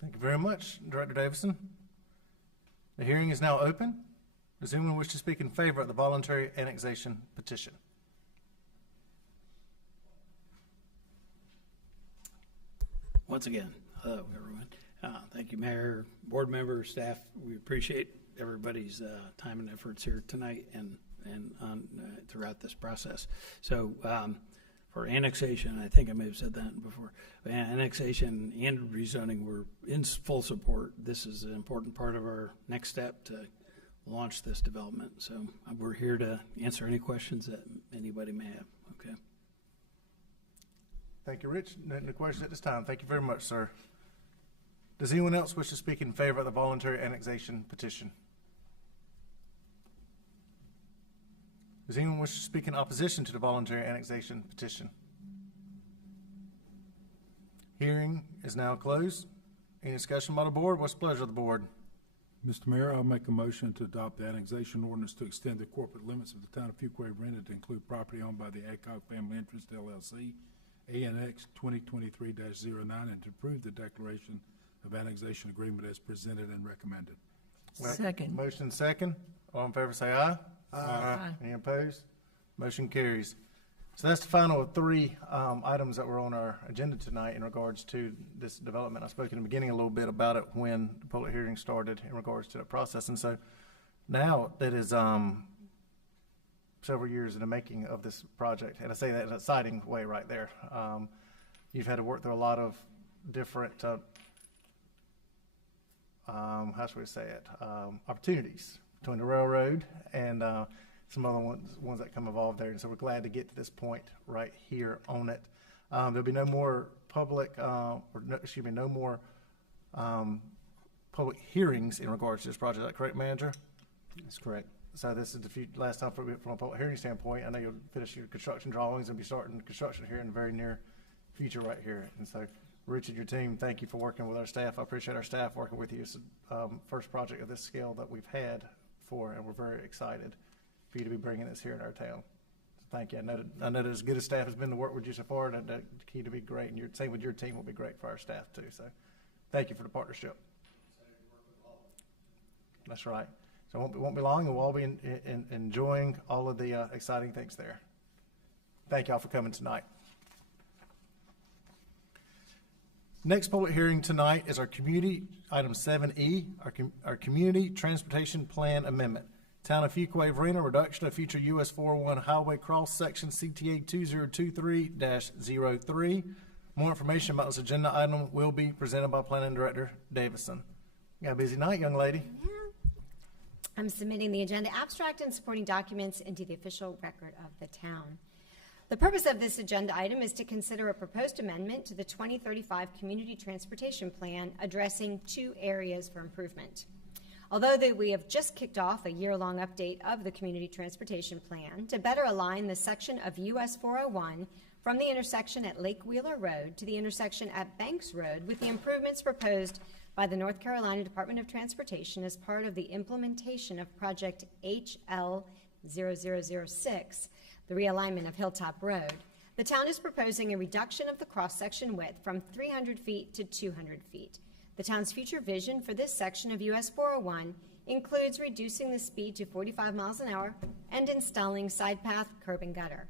Thank you very much, Director Davison. The hearing is now open. Does anyone wish to speak in favor of the voluntary annexation petition? Once again, hello, everyone. Thank you, Mayor, board members, staff. We appreciate everybody's time and efforts here tonight and throughout this process. So for annexation, I think I may have said that before, annexation and rezoning, we're in full support. This is an important part of our next step to launch this development. So we're here to answer any questions that anybody may have. Okay. Thank you, Rich. No questions at this time. Thank you very much, sir. Does anyone else wish to speak in favor of the voluntary annexation petition? Does anyone wish to speak in opposition to the voluntary annexation petition? Hearing is now closed. Any discussion by the board? What's the pleasure of the board? Mr. Mayor, I'll make a motion to adopt the annexation ordinance to extend the corporate limits of the town of Fuquay-Varina to include property owned by the Adcock Family Interest LLC, ANX 2023-09, and to approve the declaration of annexation agreement as presented and recommended. Second. Motion second. All in favor say aye. Aye. Any opposed? Motion carries. So that's the final of three items that were on our agenda tonight in regards to this development. I spoke in the beginning a little bit about it when the public hearing started in regards to that process. And so now that is several years in the making of this project, and I say that in an exciting way right there. You've had to work through a lot of different, how should we say it, opportunities between the railroad and some other ones that come involved there. And so we're glad to get to this point right here on it. There'll be no more no more public hearings in regards to this project. Is that correct, Manager? That's correct. So this is the last time from a public hearing standpoint. I know you'll finish your construction drawings and be starting construction here in the very near future right here. And so, Rich and your team, thank you for working with our staff. I appreciate our staff working with you. It's the first project of this scale that we've had before, and we're very excited for you to be bringing this here in our town. So thank you. I know that as good as staff has been to work with you so far, that the key to be great, and same with your team will be great for our staff too. So thank you for the partnership. That's right. So it won't be long, and we'll all be enjoying all of the exciting things there. Thank y'all for coming tonight. Next public hearing tonight is our community, item 7E, our community transportation plan amendment. Town of Fuquay-Varina, reduction of future US 401 highway cross section CTA 2023-03. More information about this agenda item will be presented by Planning Director Davison. You got a busy night, young lady. Yeah. I'm submitting the agenda abstract and supporting documents into the official record of the town. The purpose of this agenda item is to consider a proposed amendment to the 2035 Community Transportation Plan addressing two areas for improvement. Although we have just kicked off a year-long update of the Community Transportation Plan to better align the section of US 401 from the intersection at Lake Wheeler Road to the intersection at Banks Road with the improvements proposed by the North Carolina Department of Transportation as part of the implementation of Project HL 0006, the realignment of Hilltop Road. The town is proposing a reduction of the cross-section width from 300 feet to 200 feet. The town's future vision for this section of US 401 includes reducing the speed to 45 miles an hour and installing side path, curb, and gutter.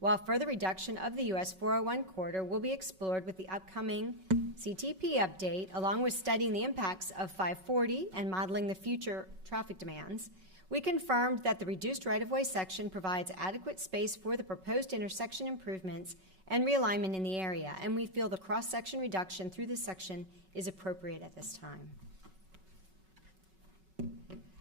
While further reduction of the US 401 corridor will be explored with the upcoming CTP update, along with studying the impacts of 540 and modeling the future traffic demands, we confirmed that the reduced right-of-way section provides adequate space for the proposed intersection improvements and realignment in the area, and we feel the cross-section reduction through this section is appropriate at this time.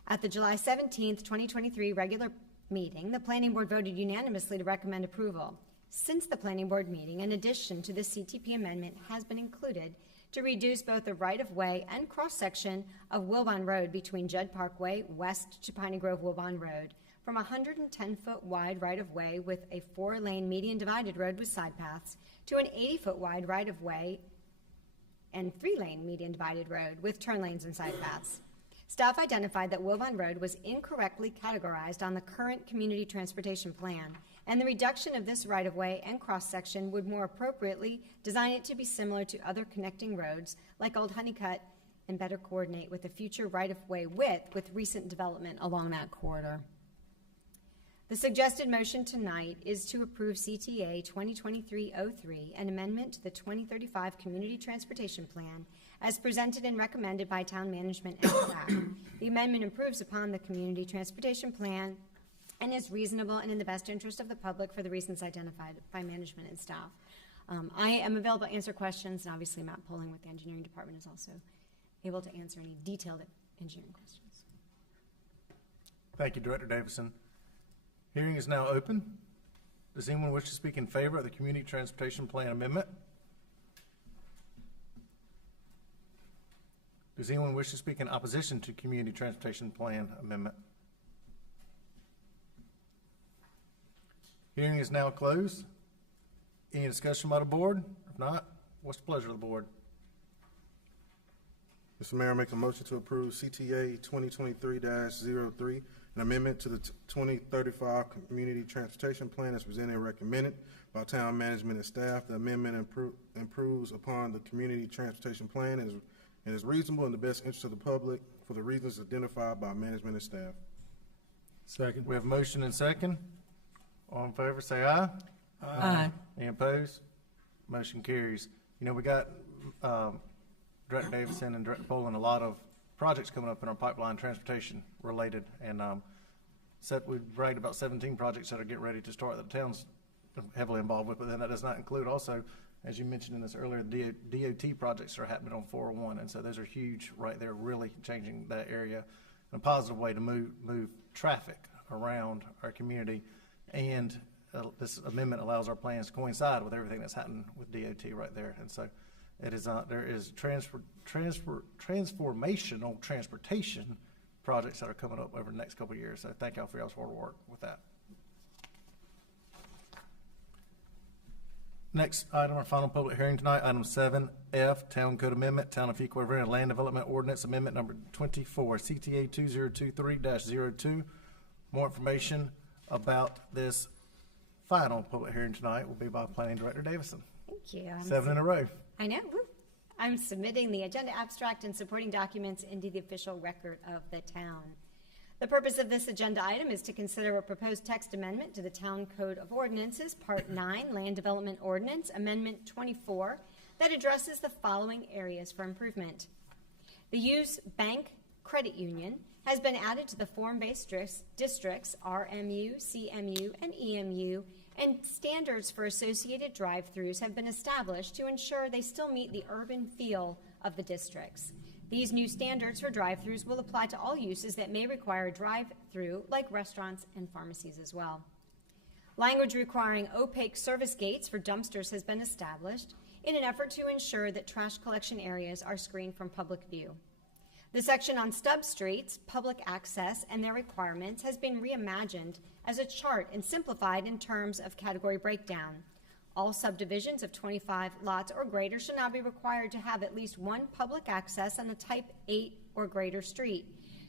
At the July 17th, 2023 regular meeting, the Planning Board voted unanimously to recommend approval. Since the Planning Board meeting, an addition to the CTP amendment has been included to reduce both the right-of-way and cross-section of Wilbon Road between Judd Parkway west to Piney Grove Wilbon Road from a 110-foot wide right-of-way with a 4-lane median divided road with side paths to an 80-foot wide right-of-way and 3-lane median divided road with turn lanes and side paths. Staff identified that Wilbon Road was incorrectly categorized on the current community transportation plan, and the reduction of this right-of-way and cross-section would more appropriately design it to be similar to other connecting roads like Old Honeycutt and better coordinate with the future right-of-way width with recent development along that corridor. The suggested motion tonight is to approve CTA 2023-03, an amendment to the 2035 Community Transportation Plan as presented and recommended by Town Management and staff. The amendment improves upon the Community Transportation Plan and is reasonable and in the best interest of the public for the reasons identified by management and staff. I am available to answer questions, and obviously Matt Poling with the engineering department is also able to answer any detailed engineering questions. Thank you, Director Davison. Hearing is now open. Does anyone wish to speak in favor of the Community Transportation Plan amendment? Does anyone wish to speak in opposition to Community Transportation Plan amendment? Hearing is now closed. Any discussion by the board? If not, what's the pleasure of the board? Mr. Mayor, I make a motion to approve CTA 2023-03, an amendment to the 2035 Community Transportation Plan as presented and recommended by town management and staff. The amendment improves upon the Community Transportation Plan and is reasonable in the best interest of the public for the reasons identified by management and staff. Second. We have motion and second. All in favor, say aye. Aye. Any opposed? Motion carries. You know, we got Director Davison and Director Poland a lot of projects coming up in our pipeline, transportation related, and we bragged about 17 projects that are getting ready to start that the town's heavily involved with, but then that does not include also, as you mentioned in this earlier, DOT projects that are happening on 401, and so those are huge right there, really changing that area in a positive way to move traffic around our community, and this amendment allows our plans to coincide with everything that's happening with DOT right there, and so it is there is transformational transportation projects that are coming up over the next couple of years. So thank y'all for y'all's hard work with that. Next item, our final public hearing tonight, item 7F, Town Code Amendment, Town of Fuquay-Varina Land Development Ordinance Amendment number 24, CTA 2023-02. More information about this final public hearing tonight will be by Planning Director Davison. Thank you. 7 in a row. I know. Woo. I'm submitting the agenda abstract and supporting documents into the official record of the town. The purpose of this agenda item is to consider a proposed text amendment to the Town Code of Ordinances, Part 9, Land Development Ordinance, Amendment 24, that addresses the following areas for improvement. The Use Bank Credit Union has been added to the form-based districts RMU, CMU, and EMU, and standards for associated drive-throughs have been established to ensure they still meet the urban feel of the districts. These new standards for drive-throughs will apply to all uses that may require a drive-through, like restaurants and pharmacies as well. Language requiring opaque service gates for dumpsters has been established in an effort to ensure that trash collection areas are screened from public view. The section on stub streets, public access, and their requirements has been reimagined as a chart and simplified in terms of category breakdown. All subdivisions of 25 lots or greater shall now be required to have at least one public access on a type 8 or greater street,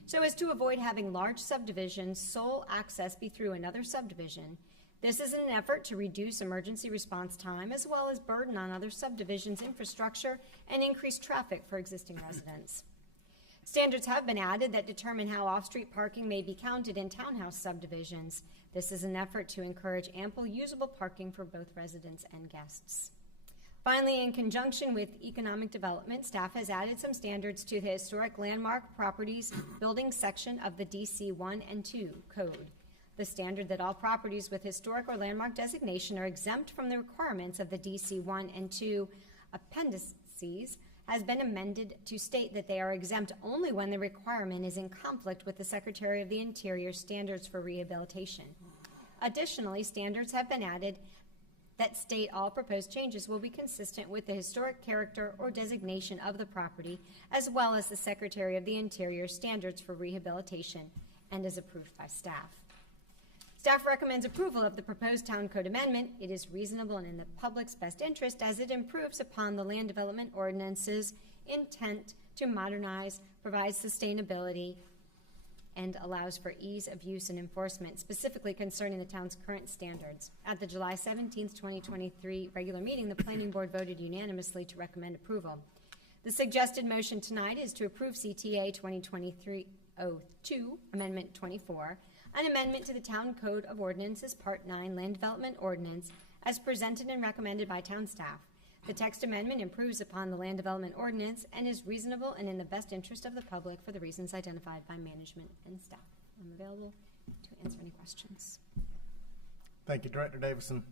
so as to avoid having large subdivisions sole access be through another subdivision. This is in an effort to reduce emergency response time as well as burden on other subdivisions' infrastructure and increase traffic for existing residents. Standards have been added that determine how off-street parking may be counted in townhouse subdivisions. This is an effort to encourage ample usable parking for both residents and guests. Finally, in conjunction with economic development, staff has added some standards to the historic landmark properties building section of the DC 1 and 2 code. The standard that all properties with historic or landmark designation are exempt from the requirements of the DC 1 and 2 appendices has been amended to state that they are exempt only when the requirement is in conflict with the Secretary of the Interior standards for rehabilitation. Additionally, standards have been added that state all proposed changes will be consistent with the historic character or designation of the property, as well as the Secretary of the Interior standards for rehabilitation, and is approved by staff. Staff recommends approval of the proposed Town Code Amendment. It is reasonable and in the public's best interest as it improves upon the Land Development Ordinance's intent to modernize, provide sustainability, and allows for ease of use and enforcement, specifically concerning the town's current standards. At the July 17, 2023 regular meeting, the Planning Board voted unanimously to recommend approval. The suggested motion tonight is to approve CTA 2023-02, Amendment 24, an amendment to the Town Code of Ordinances, Part 9, Land Development Ordinance, as presented and recommended by town staff. The text amendment improves upon the Land Development Ordinance and is reasonable and in the best interest of the public for the reasons identified by management and staff. I'm available to answer any questions. Thank you, Director Davison.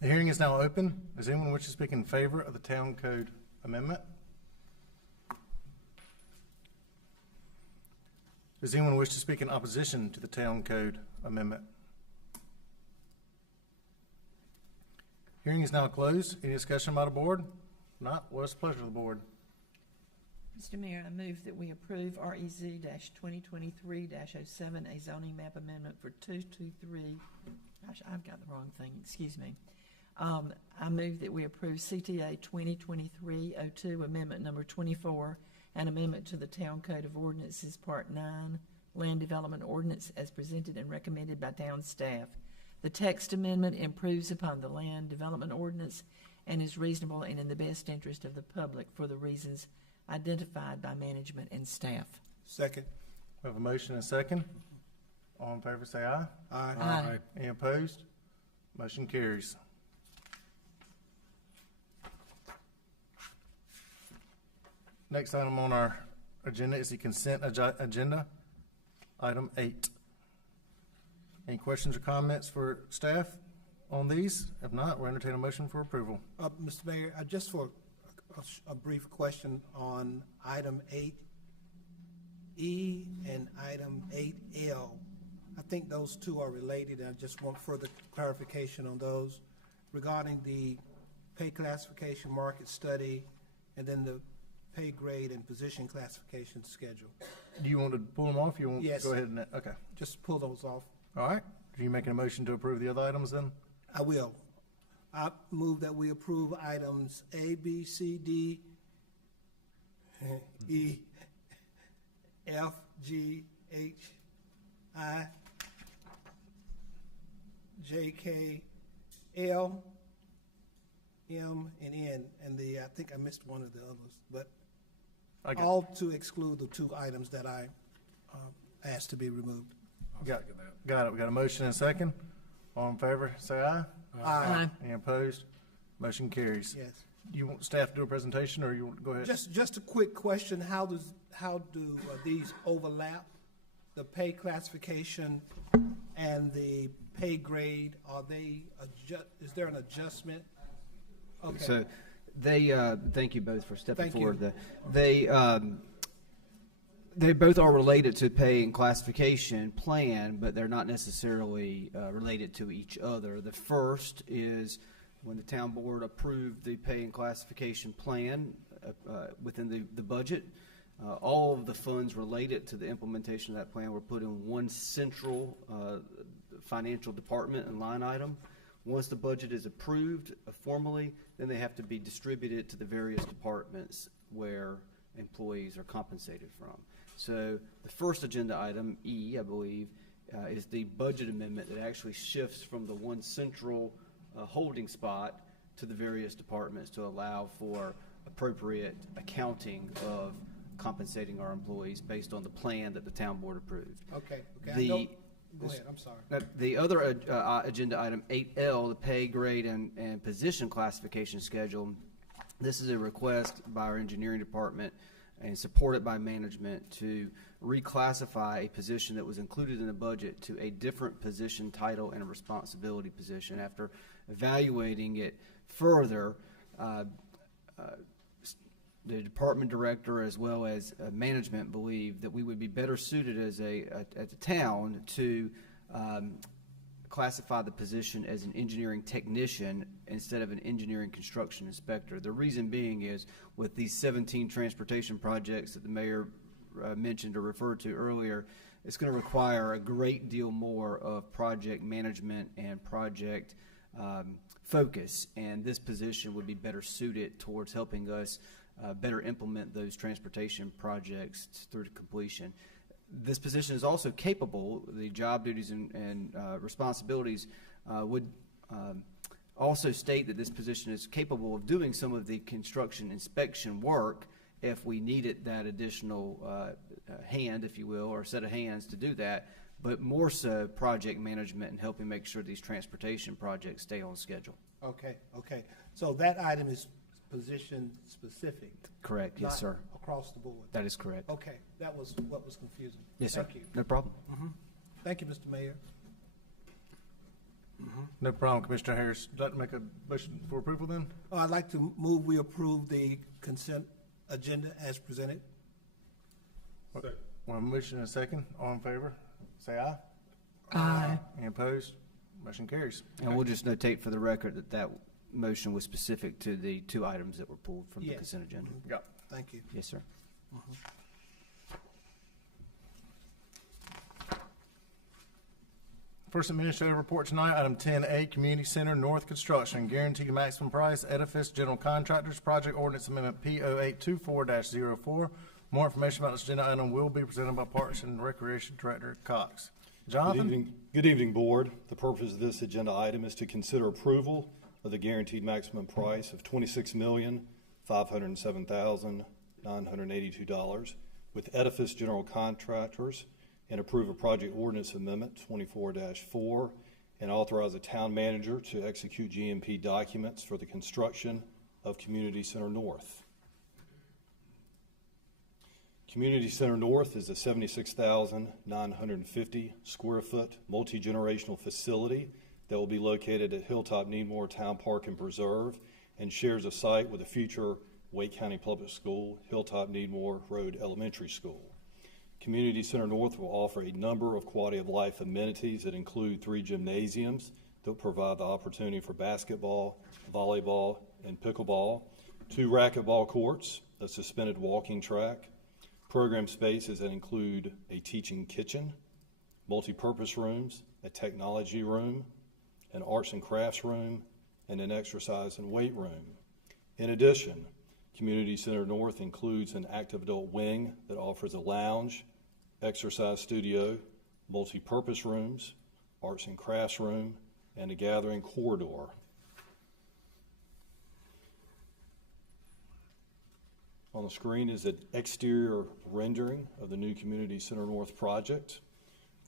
The hearing is now open. Does anyone wish to speak in favor of the Town Code Amendment? Does anyone wish to speak in opposition to the Town Code Amendment? Hearing is now closed. Any discussion by the board? Not. What's the pleasure of the board? Mr. Mayor, I move that we approve REZ-2023-07, a zoning map amendment for 223. Gosh, I've got the wrong thing. Excuse me. I move that we approve CTA 2023-02, amendment number 24, an amendment to the Town Code of Ordinances, Part 9, Land Development Ordinance, as presented and recommended by town staff. The text amendment improves upon the Land Development Ordinance and is reasonable and in the best interest of the public for the reasons identified by management and staff. Second. We have a motion and a second. All in favor say aye. Aye. Aye. Any opposed? Motion carries. Next item on our agenda is the consent agenda, item 8. Any questions or comments for staff on these? If not, we'll entertain a motion for approval. Mr. Mayor, just for a brief question on item 8E and item 8L. I think those two are related, and I just want further clarification on those regarding the pay classification market study and then the pay grade and position classification schedule. Do you want to pull them off? You want Yes. to go ahead and, okay. Just pull those off. All right. Are you making a motion to approve the other items then? I will. I move that we approve items A, B, C, D, E, F, G, H, I, J, K, L, M, and N, and I think I missed one of the others, but I got- all to exclude the two items that I asked to be removed. Got it. We got a motion and a second. All in favor, say aye. Aye. Any opposed? Motion carries. Yes. You want staff to do a presentation, or you want to go ahead? Just a quick question, how do these overlap? The pay classification and the pay grade, are they is there an adjustment? Okay, So they, thank you both for stepping Thank you. forward. They both are related to pay and classification plan, but they're not necessarily related to each other. The first is when the town board approved the pay and classification plan within the budget. All of the funds related to the implementation of that plan were put in one central financial department and line item. Once the budget is approved formally, then they have to be distributed to the various departments where employees are compensated from. So the first agenda item, E, I believe, is the budget amendment that actually shifts from the one central holding spot to the various departments to allow for appropriate accounting of compensating our employees based on the plan that the town board approved. okay. Go ahead, I'm sorry. The other agenda item, 8L, the pay grade and position classification schedule. This is a request by our engineering department and supported by management to reclassify a position that was included in the budget to a different position title and a responsibility position. After evaluating it further, the department director as well as management believe that we would be better suited as a town to classify the position as an engineering technician instead of an engineering construction inspector. The reason being is with these 17 transportation projects that the mayor mentioned or referred to earlier, it's going to require a great deal more of project management and project focus, and this position would be better suited towards helping us better implement those transportation projects through to completion. This position is also capable, the job duties and responsibilities would also state that this position is capable of doing some of the construction inspection work if we needed that additional hand, if you will, or set of hands to do that, but more so project management and helping make sure these transportation projects stay on schedule. Okay. So that item is position specific? Correct, yes, not sir. across the board? That is correct. Okay, that was what was confusing. Yes, sir. Thank you. No problem. Thank you, Mr. Mayor. No problem, Commissioner Harris. Would you like to make a motion for approval then? I'd like to move we approve the consent agenda as presented. One motion and a second. All in favor, say aye. Aye. Any opposed? Motion carries. And we'll just notate for the record that that motion was specific to the two items that were pulled from the Yes. consent agenda. Yeah. Thank you. Yes, sir. First administrative report tonight, item 10A, Community Center North Construction, guaranteed maximum price, edifice, general contractors, project ordinance amendment P0824-04. More information about this agenda item will be presented by Parks and Recreation Director Cox. Jonathan? Good evening, Board. The purpose of this agenda item is to consider approval of the guaranteed maximum price of $26,507,982 with edifice general contractors and approve a project ordinance amendment 24-4 and authorize the town manager to execute GMP documents for the construction of Community Center North. Community Center North is a 76,950 square foot multi-generational facility that will be located at Hilltop Needmore Town Park and Preserve and shares a site with the future Wake County Public School, Hilltop Needmore Road Elementary School. Community Center North will offer a number of quality of life amenities that include 3 gymnasiums that will provide the opportunity for basketball, volleyball, and pickleball, 2 racquetball courts, a suspended walking track, program spaces that include a teaching kitchen, multi-purpose rooms, a technology room, an arts and crafts room, and an exercise and weight room. In addition, Community Center North includes an active adult wing that offers a lounge, exercise studio, multi-purpose rooms, arts and crafts room, and a gathering corridor. On the screen is an exterior rendering of the new Community Center North project.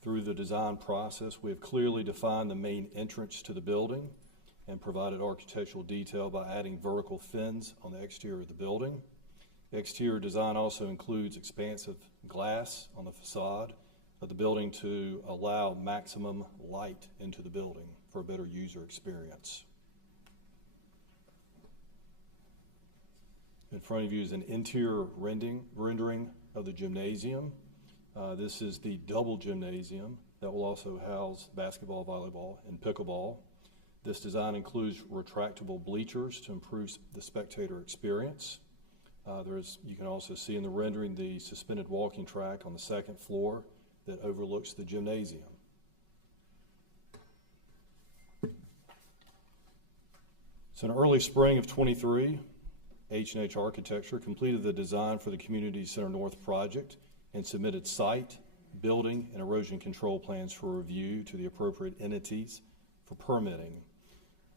Through the design process, we have clearly defined the main entrance to the building and provided architectural detail by adding vertical fins on the exterior of the building. The exterior design also includes expansive glass on the facade of the building to allow maximum light into the building for a better user experience. In front of you is an interior rendering of the gymnasium. This is the double gymnasium that will also house basketball, volleyball, and pickleball. This design includes retractable bleachers to improve the spectator experience. You can also see in the rendering the suspended walking track on the 2nd floor that overlooks the gymnasium. So in early spring of '23, H&H Architecture completed the design for the Community Center North project and submitted site, building, and erosion control plans for review to the appropriate entities for permitting.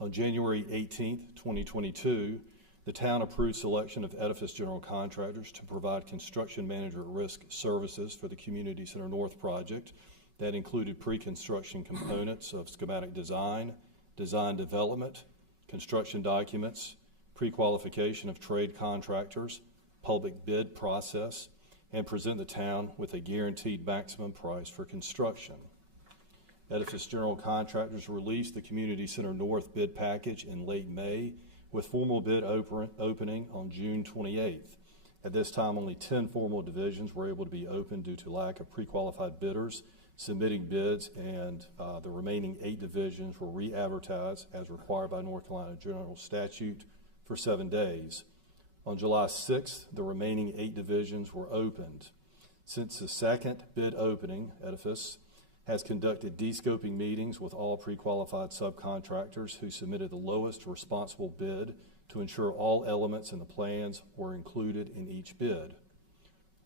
On January 18, 2022, the town approved selection of Edifice General Contractors to provide construction manager at risk services for the Community Center North project. That included pre-construction components of schematic design, design development, construction documents, pre-qualification of trade contractors, public bid process, and present the town with a guaranteed maximum price for construction. Edifice General Contractors released the Community Center North bid package in late May, with formal bid opening on June 28th. At this time, only 10 formal divisions were able to be opened due to lack of pre-qualified bidders submitting bids, and the remaining 8 divisions were re-advertised as required by North Carolina General Statute for 7 days. On July 6th, the remaining 8 divisions were opened. Since the second bid opening, Edifice has conducted de-scoping meetings with all pre-qualified subcontractors who submitted the lowest responsible bid to ensure all elements in the plans were included in each bid.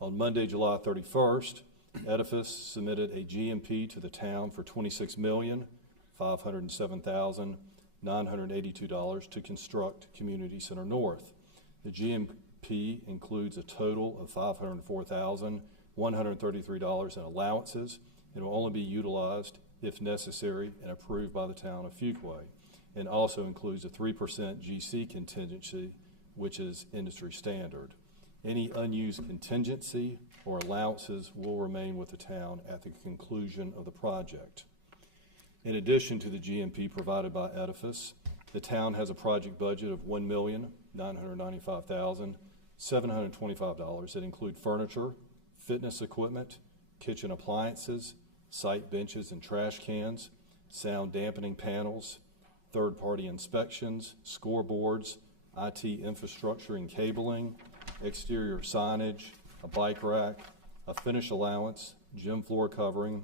On Monday, July 31st, Edifice submitted a GMP to the town for $26,507,982 to construct Community Center North. The GMP includes a total of $504,133 in allowances and will only be utilized if necessary and approved by the town of Fuquay, and also includes a 3% GC contingency, which is industry standard. Any unused contingency or allowances will remain with the town at the conclusion of the project. In addition to the GMP provided by Edifice, the town has a project budget of $1,995,725 that include furniture, fitness equipment, kitchen appliances, site benches and trash cans, sound dampening panels, third-party inspections, scoreboards, IT infrastructure and cabling, exterior signage, a bike rack, a finish allowance, gym floor covering,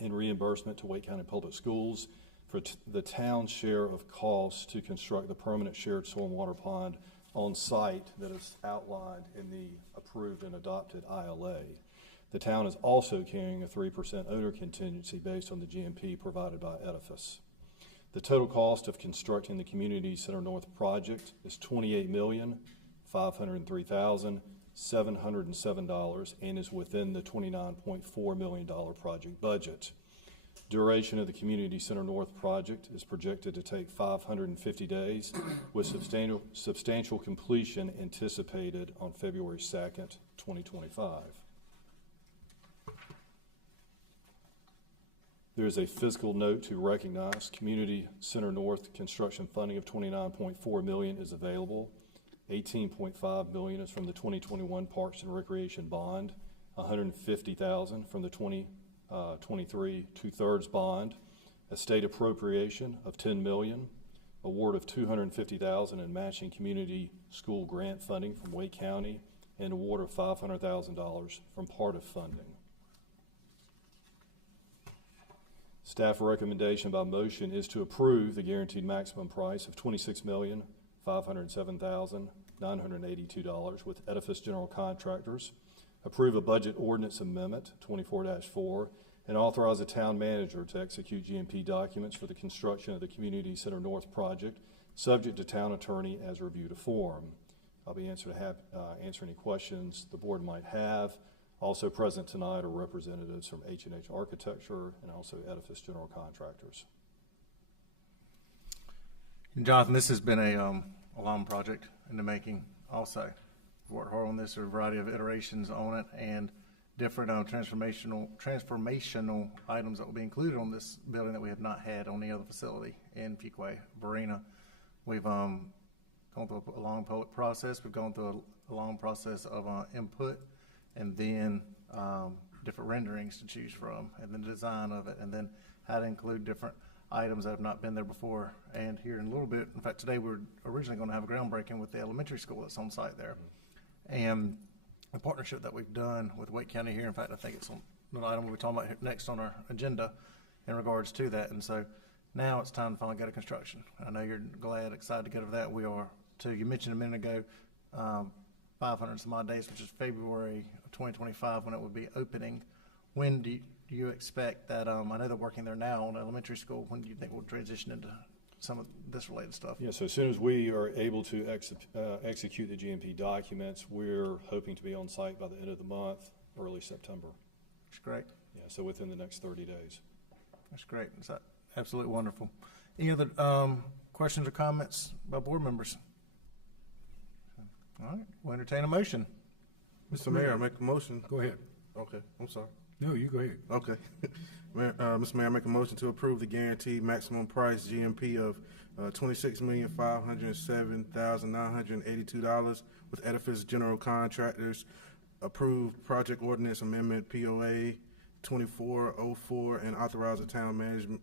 and reimbursement to Wake County Public Schools for the town's share of costs to construct the permanent shared stormwater pond on site that is outlined in the approved and adopted ILA. The town is also carrying a 3% owner contingency based on the GMP provided by Edifice. The total cost of constructing the Community Center North project is $28,503,707 and is within the $29.4 million project budget. Duration of the Community Center North project is projected to take 550 days, with substantial completion anticipated on February 2nd, 2025. There is a fiscal note to recognize Community Center North construction funding of $29.4 million is available. $18.5 million is from the 2021 Parks and Recreation Bond, $150,000 from the 2023 2/3 bond, a state appropriation of $10 million, award of $250,000 in matching community school grant funding from Wake County, and award of $500,000 from part of funding. Staff recommendation by motion is to approve the guaranteed maximum price of $26,507,982 with Edifice General Contractors, approve a budget ordinance amendment 24-4, and authorize the town manager to execute GMP documents for the construction of the Community Center North project, subject to town attorney as reviewed a form. I'll be answer any questions the board might have. Also present tonight are representatives from H&H Architecture and also Edifice General Contractors. Jonathan, this has been a long project in the making also. We've worked hard on this, a variety of iterations on it, and different transformational items that will be included on this building that we have not had on any other facility in Fuquay-Varina. We've gone through a long public process. We've gone through a long process of input, and then different renderings to choose from, and then the design of it, and then how to include different items that have not been there before. And here in a little bit, in fact, today we were originally going to have a groundbreaking with the elementary school that's on site there. And the partnership that we've done with Wake County here, in fact, I think it's on an item we'll be talking about next on our agenda in regards to that. And so now it's time to finally go to construction. I know you're glad, excited to get over that. We are too. You mentioned a minute ago, 500 some odd days, which is February of 2025 when it would be opening. When do you expect that, I know they're working there now on elementary school, when do you think we'll transition into some of this related stuff? Yeah, so as soon as we are able to execute the GMP documents, we're hoping to be on site by the end of the month, early September. That's great. Yeah, so within the next 30 days. That's great. That's absolutely wonderful. Any other questions or comments by board members? All right, we'll entertain a motion. Mr. Mayor, I make a motion. Go ahead. Okay, I'm sorry. No, you go ahead. Okay. Mr. Mayor, I make a motion to approve the guaranteed maximum price GMP of $26,507,982 with Edifice General Contractors. Approve project ordinance amendment POA 2404 and authorize the town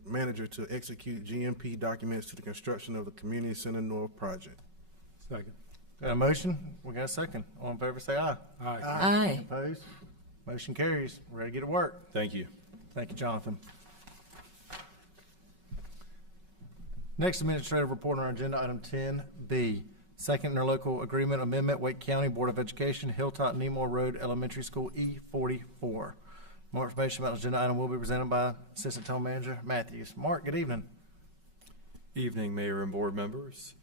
manager to execute GMP documents to the construction of the Community Center North project. Second. Got a motion? We got a second. All in favor, say aye. Aye. Aye. Opposed? Motion carries. We're ready to get to work. Thank you. Thank you, Jonathan. Next administrative report on our agenda, item 10B, second interlocal agreement amendment, Wake County Board of Education, Hilltop Nemore Road Elementary School, E44. More information about the agenda item will be presented by Assistant Town Manager Matthews. Mark, good evening. Evening, Mayor and board members.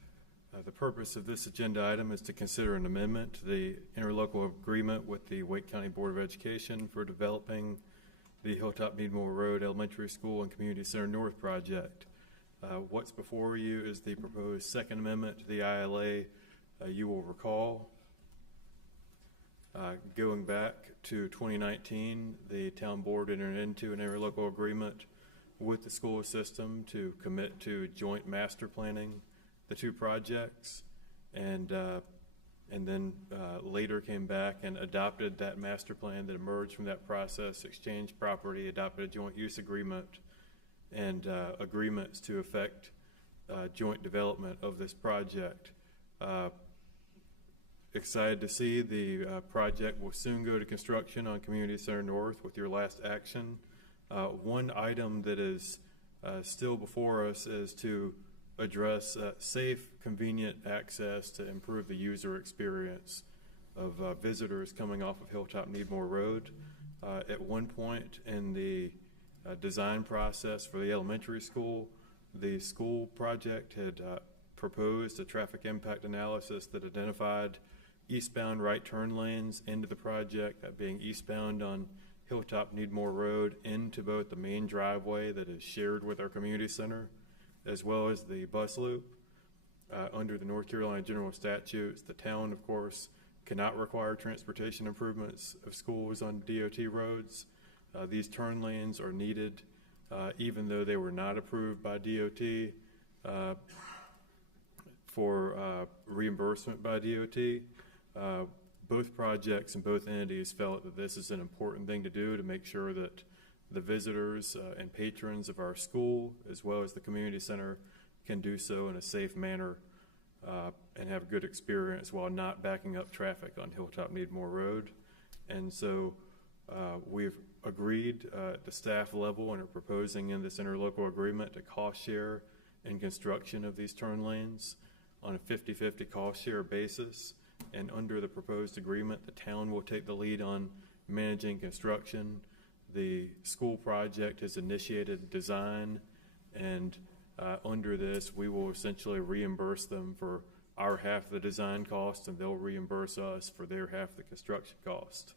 The purpose of this agenda item is to consider an amendment to the interlocal agreement with the Wake County Board of Education for developing the Hilltop Nemore Road Elementary School and Community Center North project. What's before you is the proposed second amendment to the ILA. You will recall, going back to 2019, the town board entered into an interlocal agreement with the school system to commit to joint master planning the two projects, and then later came back and adopted that master plan that emerged from that process, exchanged property, adopted a joint use agreement, and agreements to effect joint development of this project. Excited to see the project will soon go to construction on Community Center North with your last action. One item that is still before us is to address safe, convenient access to improve the user experience of visitors coming off of Hilltop Nemore Road. At one point in the design process for the elementary school, the school project had proposed a traffic impact analysis that identified eastbound right turn lanes into the project, that being eastbound on Hilltop Needmore Road into both the main driveway that is shared with our community center, as well as the bus loop. Under the North Carolina General Statutes, the town, of course, cannot require transportation improvements of schools on DOT roads. These turn lanes are needed, even though they were not approved by DOT for reimbursement by DOT. Both projects and both entities felt that this is an important thing to do to make sure that the visitors and patrons of our school, as well as the community center, can do so in a safe manner and have a good experience while not backing up traffic on Hilltop Needmore Road. And so we've agreed at the staff level and are proposing in this interlocal agreement to cost share in construction of these turn lanes on a 50-50 cost share basis. And under the proposed agreement, the town will take the lead on managing construction. The school project has initiated design, and under this, we will essentially reimburse them for our half of the design cost, and they'll reimburse us for their half of the construction cost.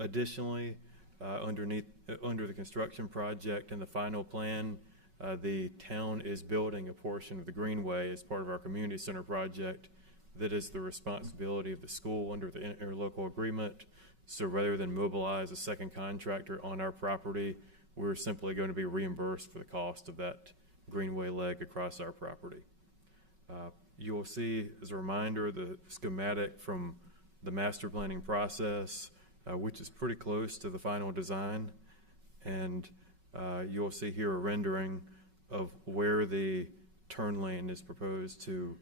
Additionally, under the construction project and the final plan, the town is building a portion of the greenway as part of our community center project. That is the responsibility of the school under the interlocal agreement. So rather than mobilize a second contractor on our property, we're simply going to be reimbursed for the cost of that greenway leg across our property. You will see, as a reminder, the schematic from the master planning process, which is pretty close to the final design. And you'll see here a rendering of where the turn lane is proposed to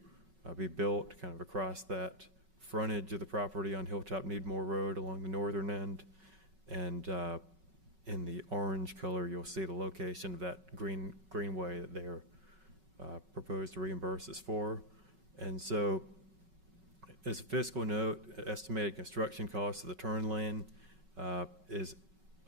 be built kind of across that frontage of the property on Hilltop Needmore Road along the northern end. And in the orange color, you'll see the location of that greenway that they're proposed to reimburse us for. And so as a fiscal note, estimated construction cost of the turn lane is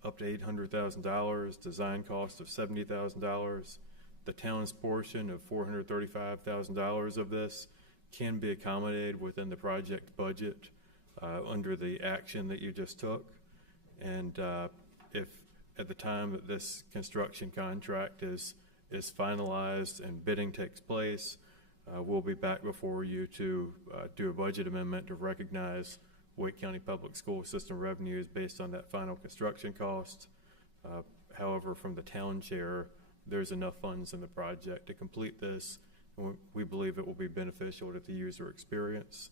up to $800,000, design cost of $70,000. The town's portion of $435,000 of this can be accommodated within the project budget under the action that you just took. And if at the time that this construction contract is finalized and bidding takes place, we'll be back before you to do a budget amendment to recognize Wake County Public School System revenues based on that final construction cost. However, from the town share, there's enough funds in the project to complete this. We believe it will be beneficial to the user experience.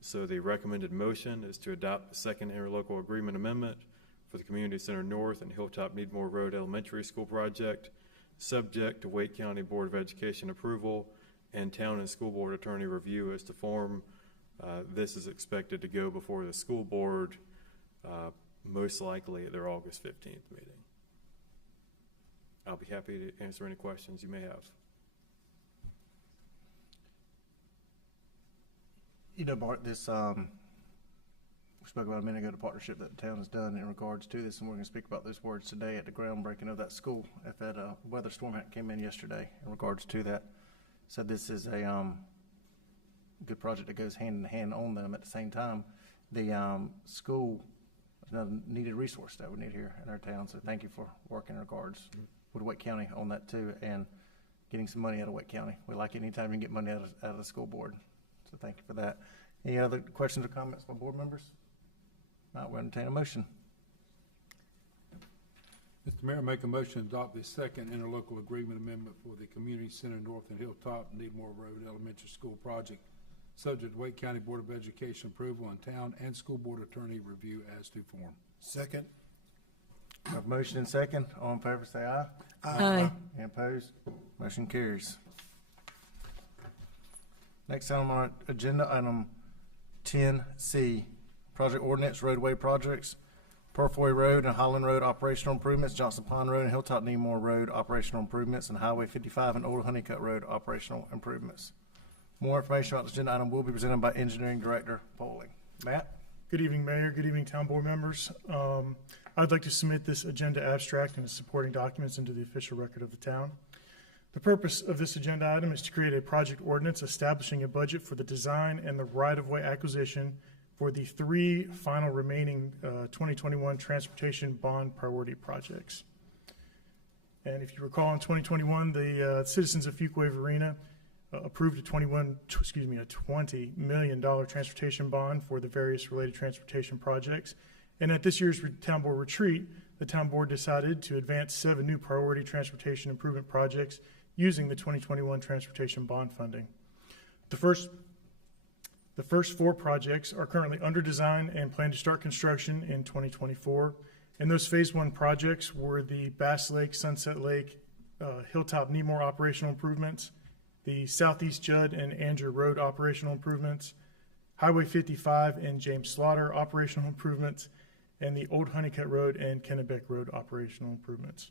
So the recommended motion is to adopt the second interlocal agreement amendment for the Community Center North and Hilltop Needmore Road Elementary School project, subject to Wake County Board of Education approval and town and school board attorney review as to form. This is expected to go before the school board, most likely at their August 15th meeting. I'll be happy to answer any questions you may have. You know, Bart, this, we spoke about a minute ago, the partnership that the town has done in regards to this, and we're going to speak about those words today at the groundbreaking of that school. If that weather storm that came in yesterday in regards to that, so this is a good project that goes hand in hand on them. At the same time, the school is another needed resource that we need here in our town, so thank you for working in regards with Wake County on that too, and getting some money out of Wake County. We like it anytime you can get money out of the school board. So thank you for that. Any other questions or comments by board members? Not, we'll entertain a motion. Mr. Mayor, make a motion to adopt the second interlocal agreement amendment for the Community Center North and Hilltop Needmore Road Elementary School project, subject to Wake County Board of Education approval and town and school board attorney review as to form. Second. Have a motion and second. All in favor say aye. Aye. Any opposed? Motion carries. Next item on our agenda, item 10C, project ordinance, roadway projects, Fuquay Road and Highland Road operational improvements, Johnson Pond Road and Hilltop Needmore Road operational improvements, and Highway 55 and Old Honeycutt Road operational improvements. More information about this agenda item will be presented by Engineering Director Poling. Matt? Good evening, Mayor. Good evening, town board members. I'd like to submit this agenda abstract and its supporting documents into the official record of the town. The purpose of this agenda item is to create a project ordinance establishing a budget for the design and the right-of-way acquisition, for the 3 final remaining 2021 transportation bond priority projects. And if you recall, in 2021, the citizens of Fuquay-Varina approved a $20 million transportation bond for the various related transportation projects. And at this year's town board retreat, the town board decided to advance 7 new priority transportation improvement projects using the 2021 transportation bond funding. The first 4 projects are currently under design and plan to start construction in 2024. And those phase 1 projects were the Bass Lake, Sunset Lake, Hilltop Needmore operational improvements, the Southeast Judd and Andrew Road operational improvements, Highway 55 and James Slaughter operational improvements, and the Old Honeycutt Road and Kennebec Road operational improvements.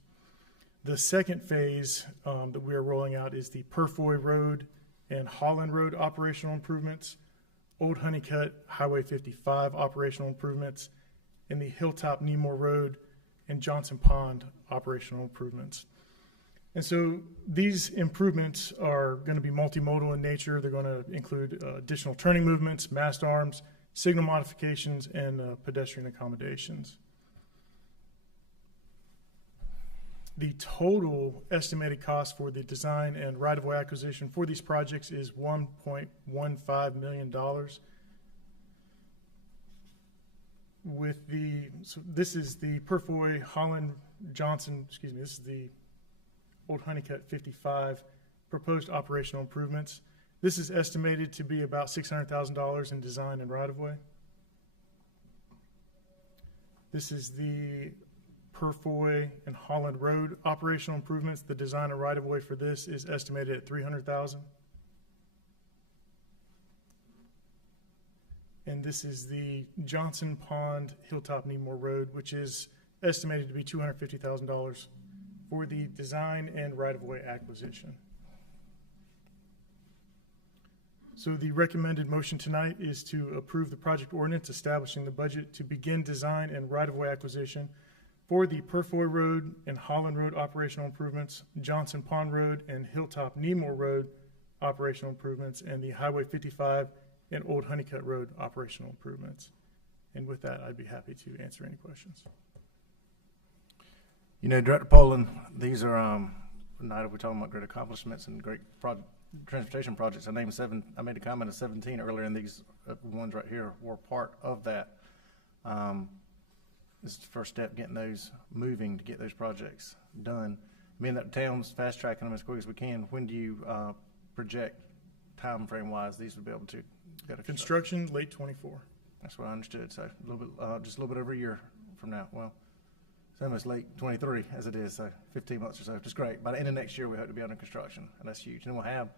The second phase that we are rolling out is the Purfoy Road and Holland Road operational improvements, Old Honeycutt Highway 55 operational improvements, and the Hilltop Needmore Road and Johnson Pond operational improvements. And so these improvements are going to be multimodal in nature. They're going to include additional turning movements, mast arms, signal modifications, and pedestrian accommodations. The total estimated cost for the design and right-of-way acquisition for these projects is $1.15 million. So this is the Purfoy, Holland, Johnson, this is the Old Honeycutt 55 proposed operational improvements. This is estimated to be about $600,000 in design and right-of-way. This is the Purfoy and Holland Road operational improvements. The design and right-of-way for this is estimated at $300,000. And this is the Johnson Pond Hilltop Needmore Road, which is estimated to be $250,000 for the design and right-of-way acquisition. So the recommended motion tonight is to approve the project ordinance establishing the budget to begin design and right-of-way acquisition for the Purfoy Road and Holland Road operational improvements, Johnson Pond Road and Hilltop Needmore Road operational improvements, and the Highway 55 and Old Honeycutt Road operational improvements. And with that, I'd be happy to answer any questions. You know, Director Poland, these are, tonight we're talking about great accomplishments and great transportation projects. I named 7, I made a comment of 17 earlier, and these ones right here were part of that. This is the first step, getting those moving to get those projects done. Being that the town's fast tracking them as quick as we can, when do you project time frame wise these would be able to go to construction? Late 24. That's what I understood. So a little bit, just a little bit over a year from now. Well, it's almost late 23 as it is, so 15 months or so, which is great. By the end of next year, we hope to be under construction, and that's huge. And then we'll have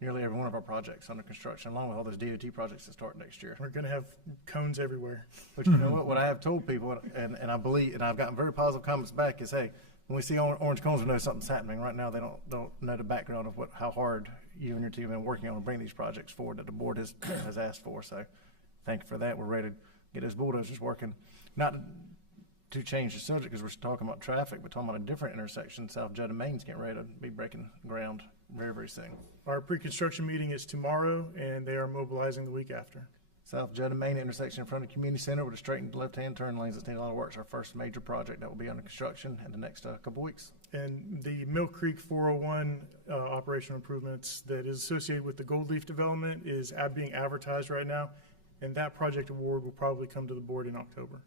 nearly every one of our projects under construction, along with all those DOT projects that start next year. We're going to have cones everywhere. But you know what I have told people, and I believe, and I've gotten very positive comments back, is, hey, when we see orange cones, we know something's happening. Right now, they don't know the background of how hard you and your team have been working on to bring these projects forward that the board has asked for. So thank you for that. We're ready to get those bulldozers working. Not to change the subject, because we're talking about traffic, but talking about a different intersection. South Judd and Main's getting ready to be breaking ground very, very soon. Our pre-construction meeting is tomorrow, and they are mobilizing the week after. South Judd and Main intersection in front of the community center with a straightened left-hand turn lanes that's needed a lot of work. It's our first major project that will be under construction in the next couple weeks. And the Mill Creek 401 operational improvements that is associated with the Gold Leaf development is being advertised right now, and that project award will probably come to the board in October.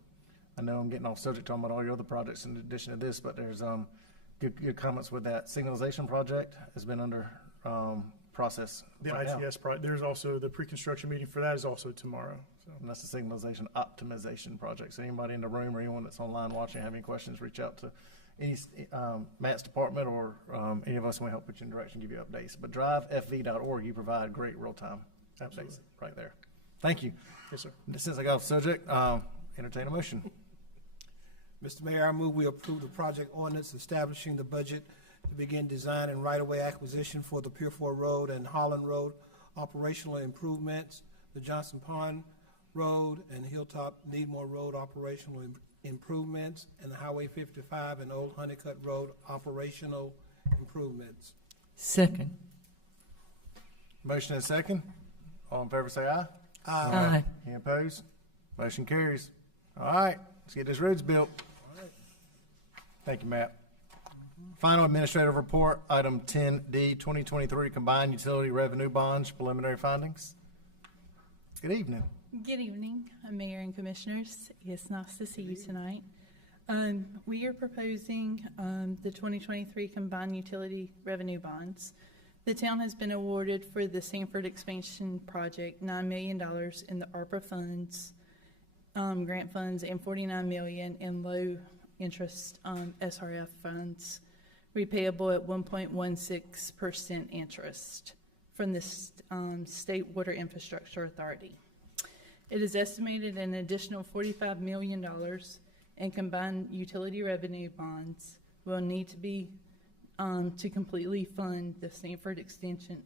I know I'm getting off subject talking about all your other projects in addition to this, but there's good comments with that signalization project has been under process. The right ITS project. There's also the pre-construction meeting for that is also tomorrow. So. And that's the signalization optimization project. So anybody in the room or anyone that's online watching have any questions, reach out to any Matt's department or any of us, and we help put you in direction, give you updates. But drivefv.org, you provide great real-time updates right there. Thank you. Yes, sir. Since I got off subject, entertain a motion. Mr. Mayor, I move we approve the project ordinance establishing the budget to begin design and right-of-way acquisition for the Purfoy Road and Holland Road operational improvements, the Johnson Pond Road and Hilltop Needmore Road operational improvements, and the Highway 55 and Old Honeycutt Road operational improvements. Second. Motion and second. All in favor say aye. Aye. Any opposed? Motion carries. All right, let's get these roads built. Thank you, Matt. Final administrative report, item 10D, 2023 combined utility revenue bonds, preliminary findings. Good evening. Good evening, Mayor and Commissioners. It's nice to see you tonight. We are proposing the 2023 combined utility revenue bonds. The town has been awarded for the Sanford expansion project $9 million in the ARPA funds, grant funds, and $49 million in low interest SRF funds, repayable at 1.16% interest from the State Water Infrastructure Authority. It is estimated an additional $45 million in combined utility revenue bonds will need to be to completely fund the Sanford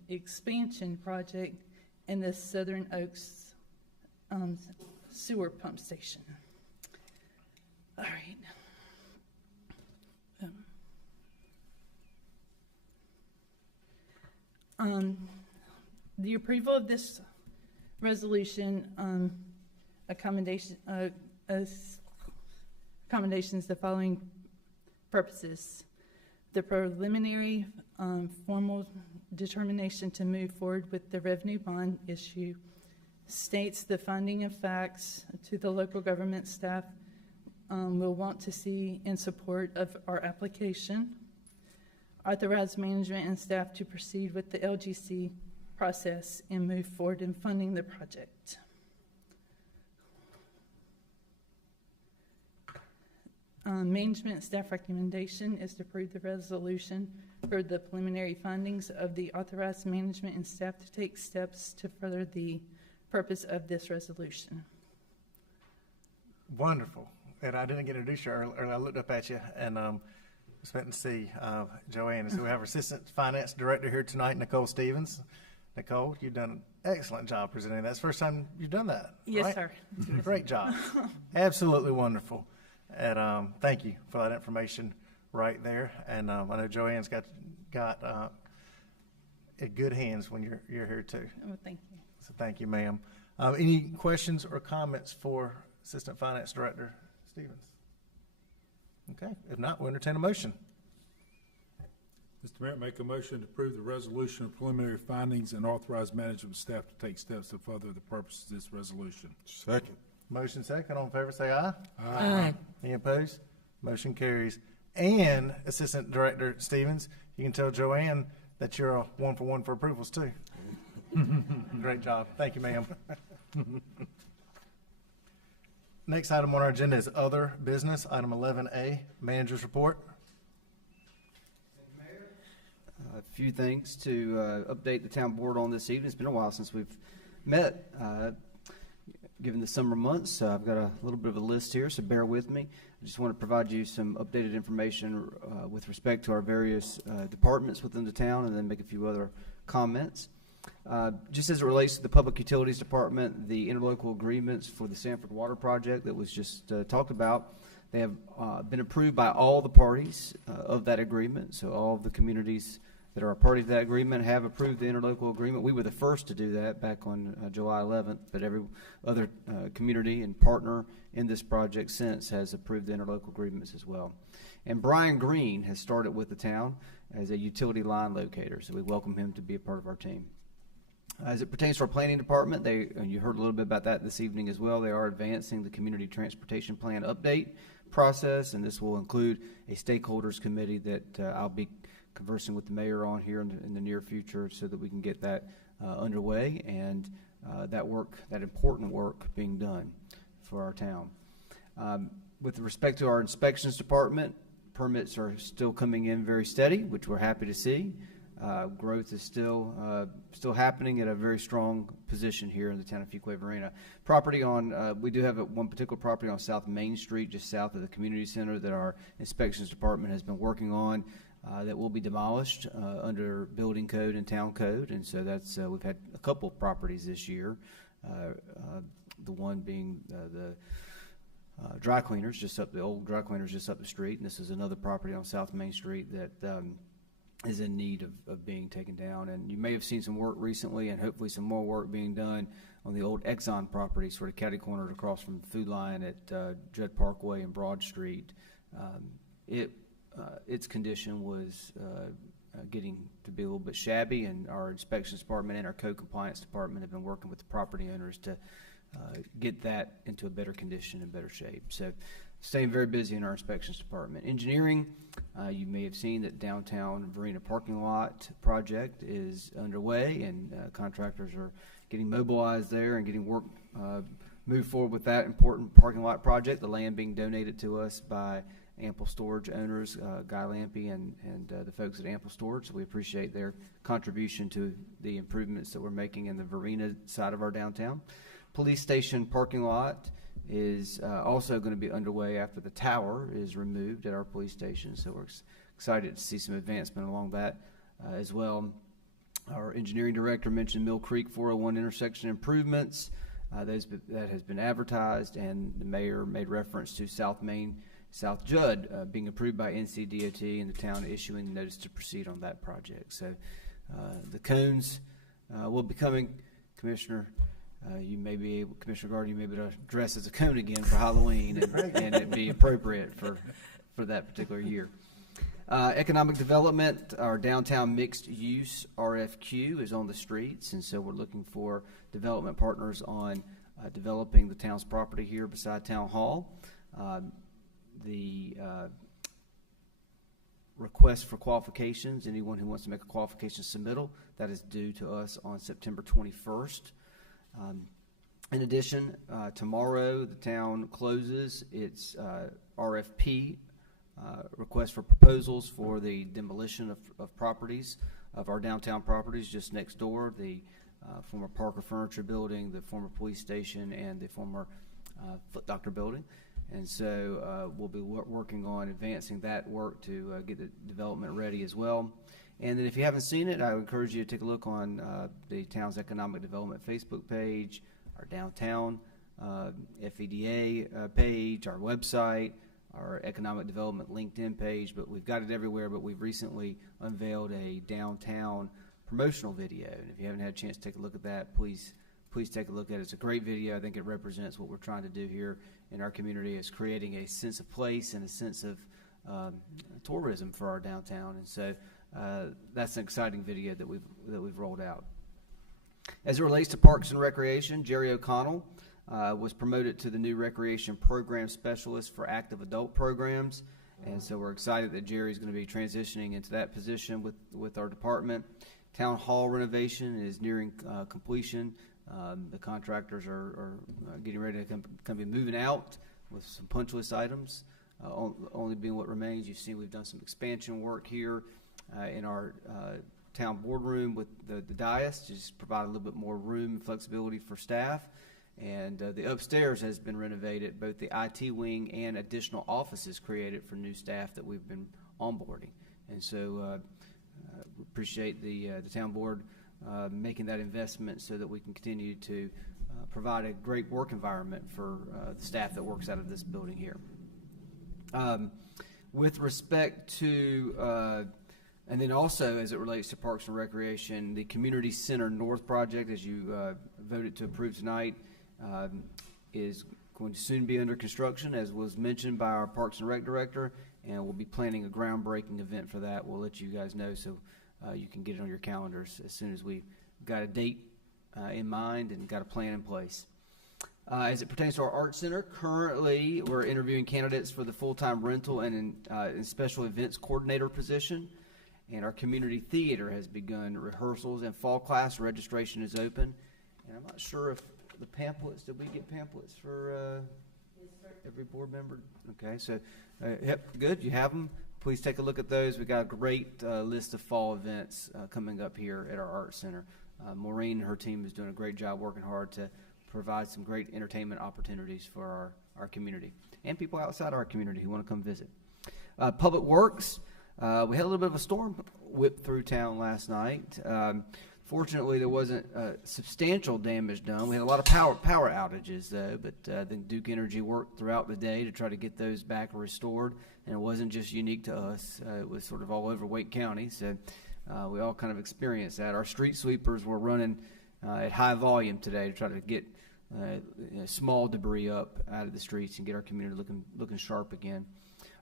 expansion project and the Southern Oaks sewer pump station. All right. The approval of this resolution accommodations the following purposes. The preliminary formal determination to move forward with the revenue bond issue states the finding of facts to the local government staff will want to see in support of our application. Authorize management and staff to proceed with the LGC process and move forward in funding the project. Management staff recommendation is to approve the resolution for the preliminary findings of the authorized management and staff to take steps to further the purpose of this resolution. Wonderful. And I didn't get introduced you earlier. I looked up at you and expecting to see Joanne. So we have our Assistant Finance Director here tonight, Nicole Stevens. Nicole, you've done an excellent job presenting. That's the first time you've done that. Yes, right? sir. You did a great job. Absolutely wonderful. And thank you for that information right there. And I know Joanne's got in good hands when you're here too. Oh, thank you. So thank you, ma'am. Any questions or comments for Assistant Finance Director Stevens? Okay, if not, we'll entertain a motion. Mr. Mayor, make a motion to approve the resolution of preliminary findings and authorize management staff to take steps to further the purpose of this resolution. Second. Motion second. All in favor, say aye. Aye. Any opposed? Motion carries. And Assistant Director Stevens, you can tell Joanne that you're a 1-for-1 for approvals too. Great job. Thank you, ma'am. Next item on our agenda is other business, item 11A, manager's report. A few things to update the town board on this evening. It's been a while since we've met. Given the summer months, I've got a little bit of a list here, so bear with me. I just want to provide you some updated information with respect to our various departments within the town, and then make a few other comments. Just as it relates to the Public Utilities Department, the interlocal agreements for the Sanford Water Project that was just talked about, they have been approved by all the parties of that agreement. So all of the communities that are a party to that agreement have approved the interlocal agreement. We were the first to do that back on July 11th, but every other community and partner in this project since has approved the interlocal agreements as well. And Brian Green has started with the town as a utility line locator, so we welcome him to be a part of our team. As it pertains to our planning department, and you heard a little bit about that this evening as well, they are advancing the community transportation plan update process, and this will include a stakeholders committee that I'll be conversing with the mayor on here in the near future so that we can get that underway and that important work being done for our town. With respect to our inspections department, permits are still coming in very steady, which we're happy to see. Growth is still happening at a very strong position here in the town of Fuquay-Varina. Property on, we do have one particular property on South Main Street, just south of the community center, that our inspections department has been working on. That will be demolished under building code and town code, and so that's we've had a couple of properties this year. The one being the dry cleaners, the old dry cleaners just up the street, and this is another property on South Main Street that is in need of being taken down. And you may have seen some work recently, and hopefully some more work being done on the old Exxon property, sort of catty cornered across from the Food Line at Judd Parkway and Broad Street. Its condition was getting to be a little bit shabby, and our inspections department and our code compliance department have been working with the property owners to get that into a better condition and better shape. So staying very busy in our inspections department. Engineering, you may have seen that downtown Varina parking lot project is underway, and contractors are getting mobilized there and getting work moved forward with that important parking lot project. The land being donated to us by Ample Storage owners, Guy Lampy and the folks at Ample Storage. So we appreciate their contribution to the improvements that we're making in the Varina side of our downtown. Police station parking lot is also going to be underway after the tower is removed at our police station. So we're excited to see some advancement along that as well. Our engineering director mentioned Mill Creek 401 intersection improvements. That has been advertised, and the mayor made reference to South Main, South Judd being approved by NCDOT and the town issuing notice to proceed on that project. So the cones will be coming. Commissioner, you may be able, Commissioner Gardner, you may be able to dress as a cone again for Halloween, and it'd be appropriate for that particular year. Economic development, our downtown mixed use RFQ is on the streets, and so we're looking for development partners on developing the town's property here beside Town Hall. The request for qualifications, anyone who wants to make a qualification submittal, that is due to us on September 21st. In addition, tomorrow the town closes its RFP request for proposals for the demolition of properties, of our downtown properties just next door, the former Parker Furniture Building, the former police station, and the former Foot Doctor Building. And so we'll be working on advancing that work to get the development ready as well. And then if you haven't seen it, I would encourage you to take a look on the town's economic development Facebook page, our downtown FEDA page, our website, our economic development LinkedIn page. But we've got it everywhere, but we've recently unveiled a downtown promotional video. And if you haven't had a chance to take a look at that, please take a look at it. It's a great video. I think it represents what we're trying to do here in our community, is creating a sense of place and a sense of tourism for our downtown. And so that's an exciting video that we've rolled out. As it relates to Parks and Recreation, Jerry O'Connell was promoted to the new Recreation Program Specialist for Active Adult Programs. And so we're excited that Jerry's going to be transitioning into that position with our department. Town Hall renovation is nearing completion. The contractors are getting ready to be moving out with some punch list items, only being what remains. You see we've done some expansion work here in our town boardroom with the dais to just provide a little bit more room and flexibility for staff. And the upstairs has been renovated, both the IT wing and additional offices created for new staff that we've been onboarding. And so appreciate the town board making that investment so that we can continue to provide a great work environment for the staff that works out of this building here. With respect to, and then also as it relates to Parks and Recreation, the Community Center North project, as you voted to approve tonight, is going to soon be under construction, as was mentioned by our Parks and Rec director, and we'll be planning a groundbreaking event for that. We'll let you guys know so you can get it on your calendars as soon as we've got a date in mind and got a plan in place. As it pertains to our Art Center, currently we're interviewing candidates for the full-time rental and in special events coordinator position. And our community theater has begun rehearsals, and fall class registration is open. And I'm not sure if the pamphlets, did we get pamphlets for every board member? Okay, so yep, good, you have them. Please take a look at those. We've got a great list of fall events coming up here at our Art Center. Maureen and her team is doing a great job working hard to provide some great entertainment opportunities for our community and people outside our community who want to come visit. Public Works, we had a little bit of a storm whip through town last night. Fortunately, there wasn't substantial damage done. We had a lot of power outages, though, but I think Duke Energy worked throughout the day to try to get those back restored. and it wasn't just unique to us. It was sort of all over Wake County, so we all kind of experienced that. Our street sweepers were running at high volume today to try to get small debris up out of the streets and get our community looking sharp again.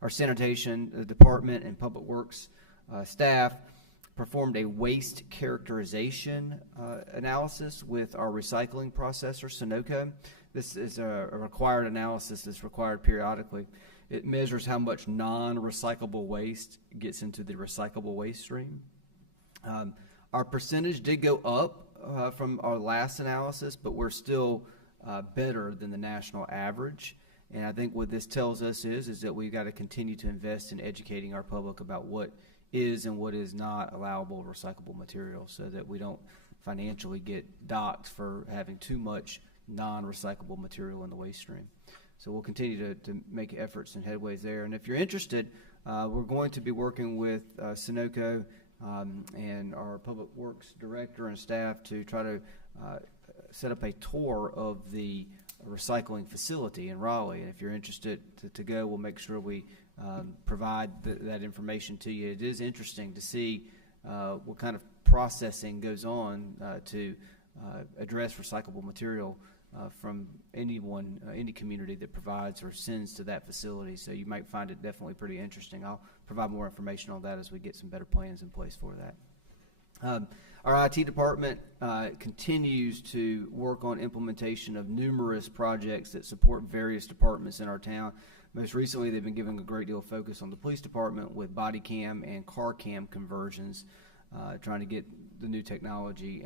Our sanitation department and public works staff performed a waste characterization analysis with our recycling processor, Sunoco. This is a required analysis that's required periodically. It measures how much non-recyclable waste gets into the recyclable waste stream. Our percentage did go up from our last analysis, but we're still better than the national average. And I think what this tells us is that we've got to continue to invest in educating our public about what is and what is not allowable recyclable material, so that we don't financially get docked for having too much non-recyclable material in the waste stream. So we'll continue to make efforts and headways there. And if you're interested, we're going to be working with Sunoco and our public works director and staff to try to set up a tour of the recycling facility in Raleigh. And if you're interested to go, we'll make sure we provide that information to you. It is interesting to see what kind of processing goes on to address recyclable material from any community that provides or sends to that facility. So you might find it definitely pretty interesting. I'll provide more information on that as we get some better plans in place for that. Our IT department continues to work on implementation of numerous projects that support various departments in our town. Most recently, they've been giving a great deal of focus on the police department with body cam and car cam conversions, trying to get the new technology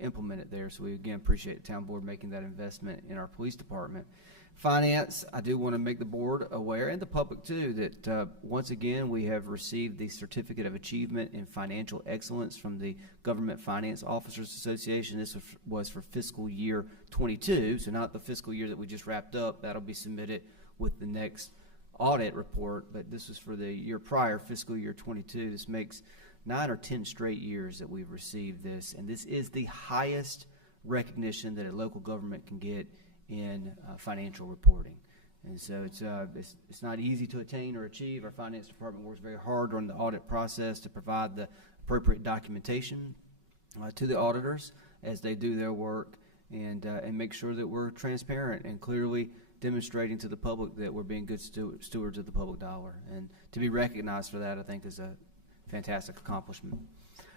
implemented there. So we again appreciate the town board making that investment in our police department. Finance, I do want to make the board aware, and the public too, that once again we have received the Certificate of Achievement in Financial Excellence from the Government Finance Officers Association. This was for fiscal year 22, so not the fiscal year that we just wrapped up. That'll be submitted with the next audit report, but this was for the year prior, fiscal year 22. This makes 9 or 10 straight years that we've received this, and this is the highest recognition that a local government can get in financial reporting. And so it's not easy to attain or achieve. Our finance department works very hard on the audit process to provide the appropriate documentation to the auditors as they do their work, and make sure that we're transparent and clearly demonstrating to the public that we're being good stewards of the public dollar. And to be recognized for that, I think, is a fantastic accomplishment.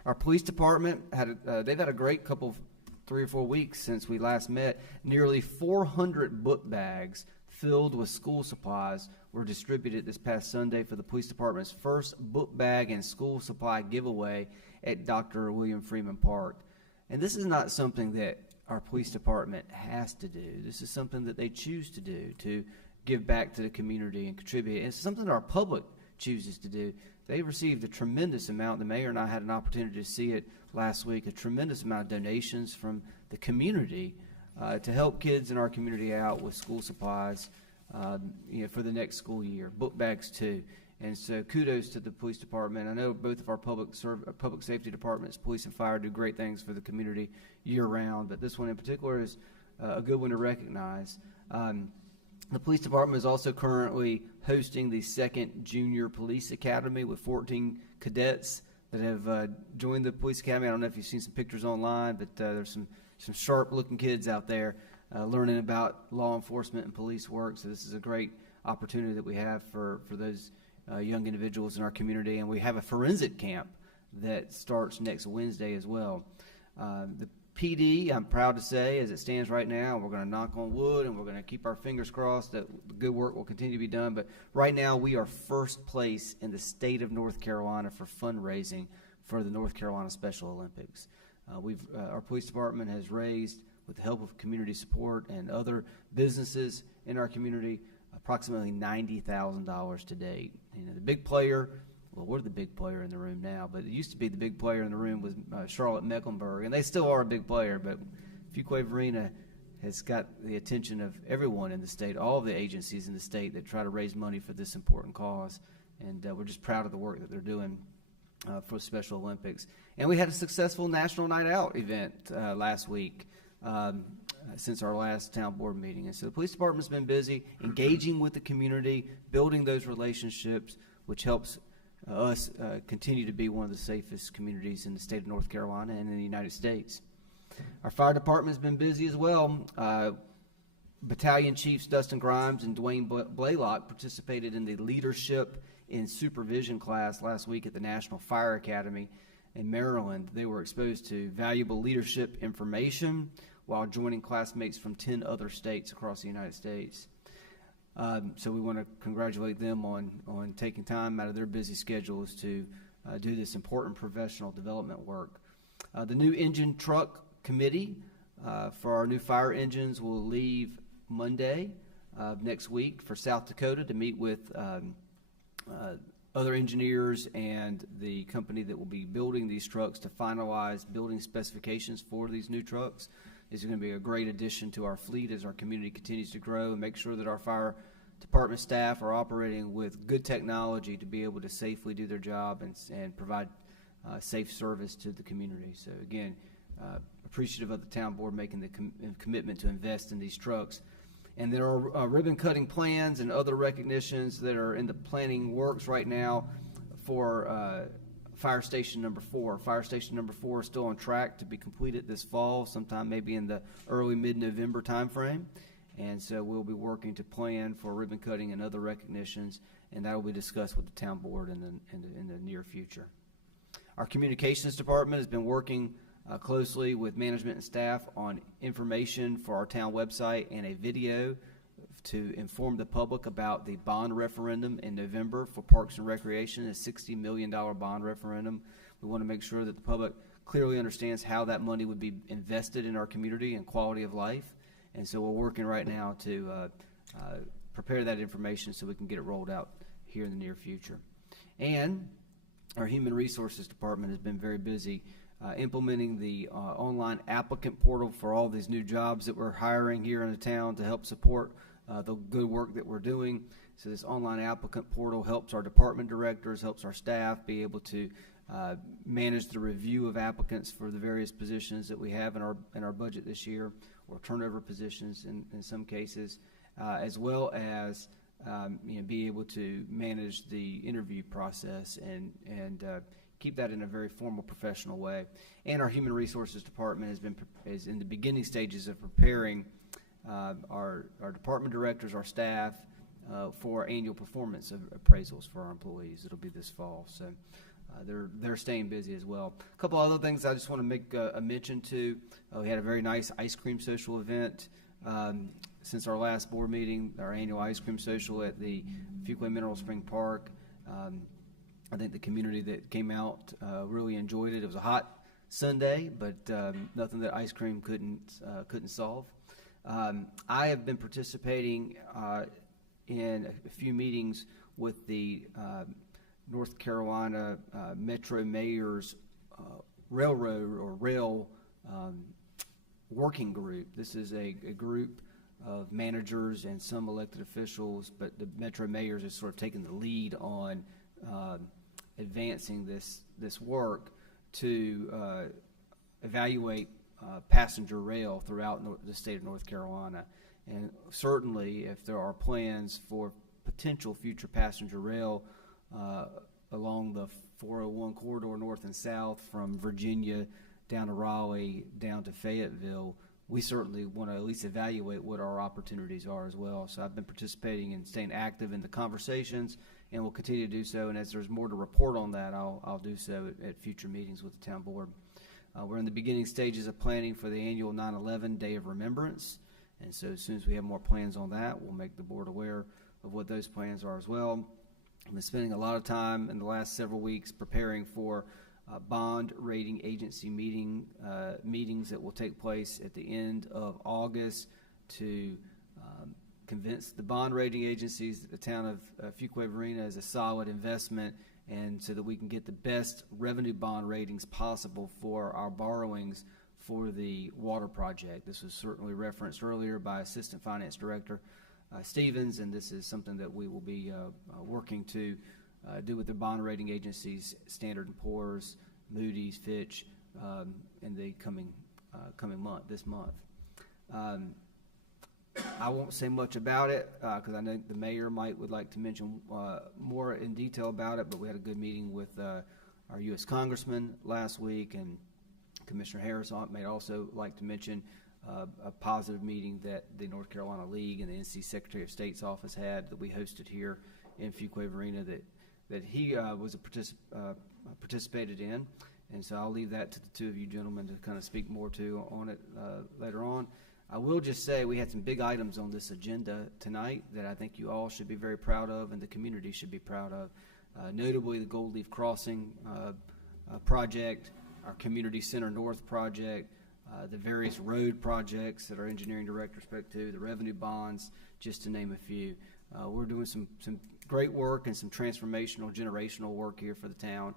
Our police department they've had a great couple of 3 or 4 weeks since we last met. Nearly 400 book bags filled with school supplies were distributed this past Sunday for the police department's first book bag and school supply giveaway at Dr. William Freeman Park. And this is not something that our police department has to do. This is something that they choose to do, to give back to the community and contribute. And it's something that our public chooses to do. They received a tremendous amount. The mayor and I had an opportunity to see it last week, a tremendous amount of donations from the community to help kids in our community out with school supplies for the next school year, book bags too. And so kudos to the police department. I know both of our public safety departments, police and fire, do great things for the community year-round, but this one in particular is a good one to recognize. The police department is also currently hosting the second Junior Police Academy with 14 cadets that have joined the police academy. I don't know if you've seen some pictures online, but there's some sharp-looking kids out there learning about law enforcement and police work. So this is a great opportunity that we have for those young individuals in our community. And we have a forensic camp that starts next Wednesday as well. The PD, I'm proud to say, as it stands right now, we're going to knock on wood and we're going to keep our fingers crossed that the good work will continue to be done. But right now we are first place in the state of North Carolina for fundraising for the North Carolina Special Olympics. Our police department has raised, with the help of community support and other businesses in our community, approximately $90,000 to date. The big player, well, we're the big player in the room now, but it used to be the big player in the room was Charlotte Mecklenburg, and they still are a big player, but Fuquay-Varina has got the attention of everyone in the state, all the agencies in the state that try to raise money for this important cause, and we're just proud of the work that they're doing for the Special Olympics. And we had a successful National Night Out event last week. since our last town board meeting. And so the police department's been busy engaging with the community, building those relationships, which helps us continue to be one of the safest communities in the state of North Carolina and in the United States. Our fire department's been busy as well. Battalion Chiefs Dustin Grimes and Dwayne Blaylock participated in the Leadership in Supervision class last week at the National Fire Academy in Maryland. They were exposed to valuable leadership information while joining classmates from 10 other states across the United States. So we want to congratulate them on taking time out of their busy schedules to do this important professional development work. The new engine truck committee for our new fire engines will leave Monday of next week for South Dakota to meet with other engineers and the company that will be building these trucks to finalize building specifications for these new trucks. This is going to be a great addition to our fleet as our community continues to grow, and make sure that our fire department staff are operating with good technology to be able to safely do their job and provide safe service to the community. So again, appreciative of the town board making the commitment to invest in these trucks. And there are ribbon cutting plans and other recognitions that are in the planning works right now for Fire Station number 4. Fire Station number 4 is still on track to be completed this fall, sometime maybe in the early mid-November timeframe. And so we'll be working to plan for ribbon cutting and other recognitions, and that will be discussed with the town board in the near future. Our communications department has been working closely with management and staff on information for our town website and a video to inform the public about the bond referendum in November for Parks and Recreation, a $60 million bond referendum. We want to make sure that the public clearly understands how that money would be invested in our community and quality of life. And so we're working right now to prepare that information so we can get it rolled out here in the near future. And our Human Resources Department has been very busy implementing the online applicant portal for all these new jobs that we're hiring here in the town to help support the good work that we're doing. So this online applicant portal helps our department directors, helps our staff be able to manage the review of applicants for the various positions that we have in our budget this year, or turnover positions in some cases, as well as be able to manage the interview process and keep that in a very formal, professional way. And our Human Resources Department is in the beginning stages of preparing our department directors, our staff, for annual performance appraisals for our employees. It'll be this fall, so they're staying busy as well. A couple other things I just want to make a mention to. We had a very nice ice cream social event since our last board meeting, our annual ice cream social at the Fuquay Mineral Spring Park. I think the community that came out really enjoyed it. It was a hot Sunday, but nothing that ice cream couldn't solve. I have been participating in a few meetings with the North Carolina Metro Mayor's Railroad or Rail Working Group. This is a group of managers and some elected officials, but the Metro Mayors is sort of taking the lead on advancing this work to evaluate passenger rail throughout the state of North Carolina. And certainly if there are plans for potential future passenger rail along the 401 corridor north and south from Virginia down to Raleigh, down to Fayetteville, we certainly want to at least evaluate what our opportunities are as well. So I've been participating and staying active in the conversations, and will continue to do so. And as there's more to report on that, I'll do so at future meetings with the town board. We're in the beginning stages of planning for the annual 9/11 Day of Remembrance, and so as soon as we have more plans on that, we'll make the board aware of what those plans are as well. I've been spending a lot of time in the last several weeks preparing for bond rating agency meetings that will take place at the end of August to convince the bond rating agencies that the town of Fuquay-Varina is a solid investment, and so that we can get the best revenue bond ratings possible for our borrowings for the water project. This was certainly referenced earlier by Assistant Finance Director Stevens, and this is something that we will be working to do with the bond rating agencies, Standard & Poor's, Moody's, Fitch, in the coming month, this month. I won't say much about it because I know the mayor would like to mention more in detail about it, but we had a good meeting with our U.S. Congressman last week, and Commissioner Harris may also like to mention a positive meeting that the North Carolina League and the NC Secretary of State's office had that we hosted here in Fuquay-Varina that he was participated in. And so I'll leave that to the two of you gentlemen to kind of speak more to on it later on. I will just say we had some big items on this agenda tonight that I think you all should be very proud of and the community should be proud of. Notably the Gold Leaf Crossing project, our Community Center North project, the various road projects that our engineering director spoke to, the revenue bonds, just to name a few. We're doing some great work and some transformational, generational work here for the town.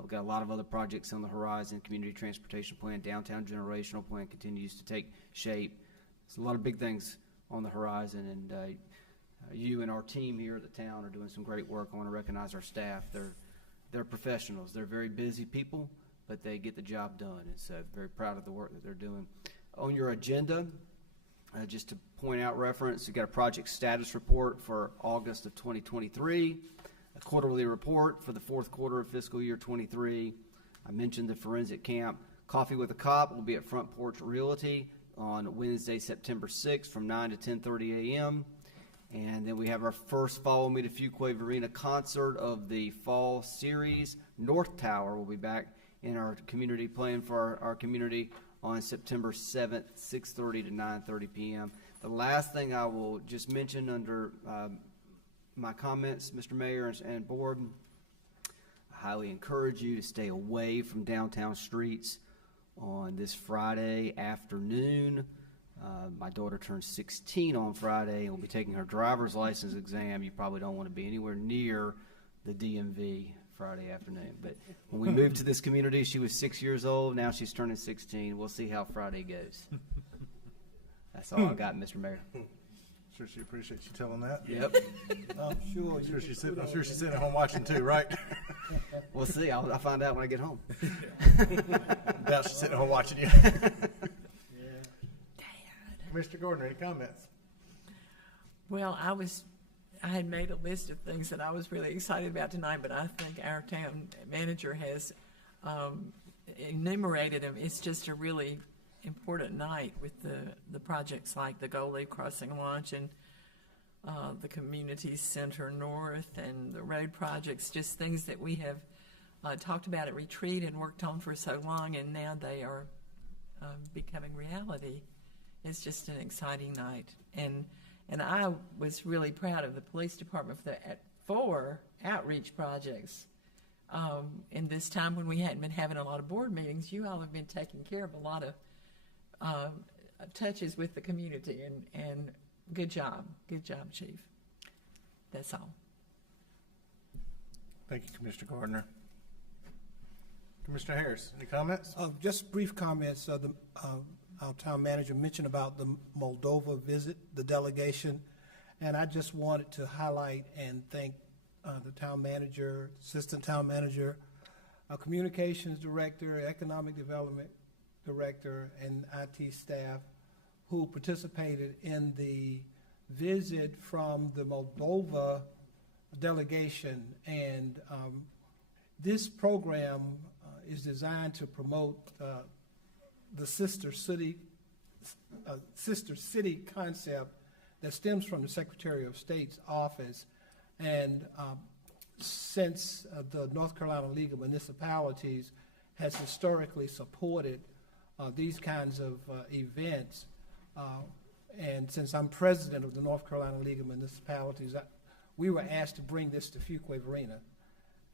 We've got a lot of other projects on the horizon. Community transportation plan, downtown generational plan continues to take shape. There's a lot of big things on the horizon, and you and our team here at the town are doing some great work. I want to recognize our staff. They're professionals. They're very busy people, but they get the job done, and so very proud of the work that they're doing. On your agenda, just to point out reference, you've got a project status report for August of 2023, a quarterly report for the fourth quarter of fiscal year 23. I mentioned the forensic camp. Coffee with a Cop will be at Front Porch Realty on Wednesday, September 6th from 9 to 10:30 a.m. And then we have our first Follow Me to Fuquay-Varina concert of the fall series. North Tower will be back in our community, playing for our community on September 7th, 6:30 to 9:30 p.m. The last thing I will just mention under my comments, Mr. Mayor and Board, I highly encourage you to stay away from downtown streets on this Friday afternoon. My daughter turns 16 on Friday and will be taking her driver's license exam. You probably don't want to be anywhere near the DMV Friday afternoon. But when we moved to this community, she was 6 years old. Now she's turning 16. We'll see how Friday goes. That's all I got, Mr. Mayor. Sure she appreciates you telling that. Yep. I'm sure she's sitting at home watching too, right? We'll see. I'll find out when I get home. Doubt she's sitting at home watching you. Mr. Gordon, any comments? Well, I had made a list of things that I was really excited about tonight, but I think our town manager has enumerated them. It's just a really important night with the projects like the Gold Leaf Crossing launch and the Community Center North and the road projects, just things that we have talked about at retreat and worked on for so long, and now they are becoming reality. It's just an exciting night. And I was really proud of the police department for at 4 outreach projects. In this time when we hadn't been having a lot of board meetings, you all have been taking care of a lot of touches with the community, and good job, Chief. That's all. Thank you, Commissioner Gardner. Commissioner Harris, any comments? Just brief comments. Our town manager mentioned about the Moldova visit, the delegation, and I just wanted to highlight and thank the town manager, assistant town manager, our communications director, economic development director, and IT staff who participated in the visit from the Moldova delegation. And this program is designed to promote the sister city concept that stems from the Secretary of State's office. And since the North Carolina League of Municipalities has historically supported these kinds of events, and since I'm president of the North Carolina League of Municipalities, we were asked to bring this to Fuquay-Varina.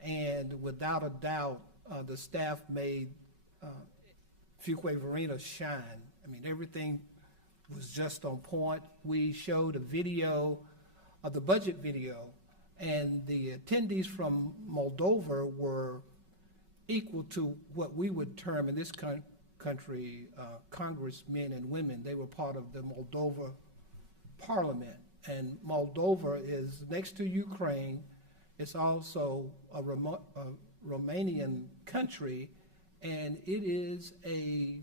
And without a doubt, the staff made Fuquay-Varina shine. I mean, everything was just on point. We showed a video, the budget video, and the attendees from Moldova were equal to what we would term in this country congressmen and women. They were part of the Moldova parliament. And Moldova is next to Ukraine. It's also a Romanian country, and it is a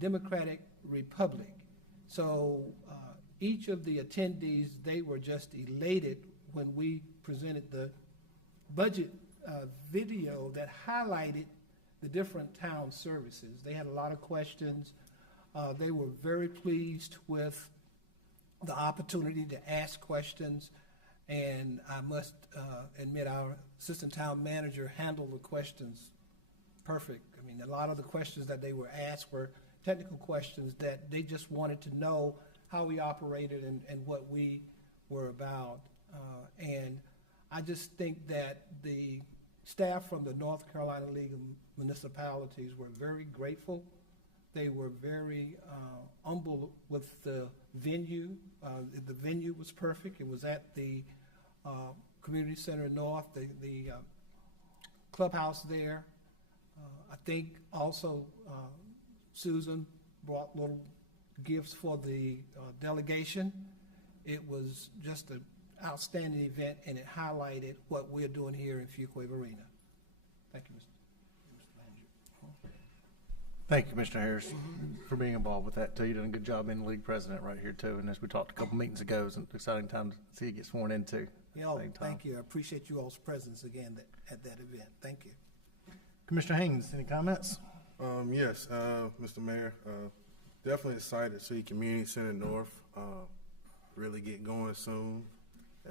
democratic republic. So each of the attendees, they were just elated when we presented the budget video that highlighted the different town services. They had a lot of questions. They were very pleased with the opportunity to ask questions, and I must admit our assistant town manager handled the questions perfect. I mean, a lot of the questions that they were asked were technical questions that they just wanted to know how we operated and what we were about. And I just think that the staff from the North Carolina League of Municipalities were very grateful. They were very humble with the venue. The venue was perfect. It was at the Community Center North, the clubhouse there. I think also Susan brought little gifts for the delegation. It was just an outstanding event, and it highlighted what we're doing here in Fuquay-Varina. Thank you, Mr. Manager. Thank you, Commissioner Harris, for being involved with that, too. You're doing a good job being the league president right here, too. And as we talked a couple meetings ago, it's an exciting time to see you get sworn in, too. Thank you. I appreciate you all's presence again at that event. Thank you. Commissioner Haynes, any comments? Yes, Mr. Mayor, definitely excited to see Community Center North really get going soon.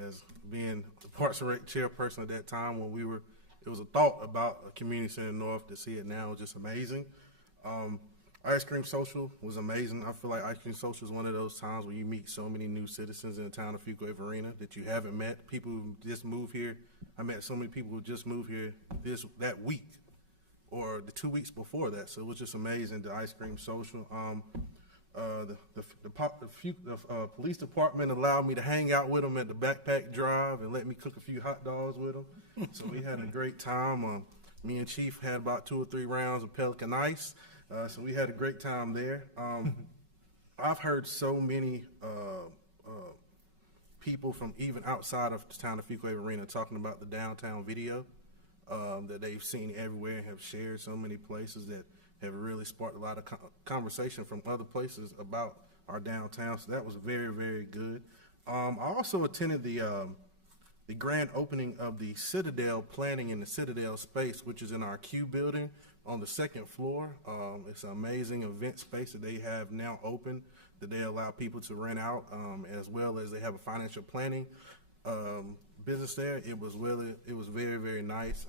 As being the Parks and Rec chairperson at that time when it was a thought about a Community Center North. To see it now is just amazing. Ice Cream Social was amazing. I feel like Ice Cream Social is one of those times where you meet so many new citizens in the town of Fuquay-Varina that you haven't met. People who just moved here. I met so many people who just moved here that week or the 2 weeks before that. So it was just amazing, the Ice Cream Social. The police department allowed me to hang out with them at the backpack drive and let me cook a few hot dogs with them. So we had a great time. Me and Chief had about 2 or 3 rounds of Pelican Ice. So we had a great time there. I've heard so many people from even outside of the town of Fuquay-Varina talking about the downtown video that they've seen everywhere and have shared so many places that have really sparked a lot of conversation from other places about our downtown. So that was very, very good. I also attended the grand opening of the Citadel Planning in the Citadel Space, which is in our Q building on the 2nd floor. It's an amazing event space that they have now open that they allow people to rent out, as well as they have a financial planning business there. It was very, very nice.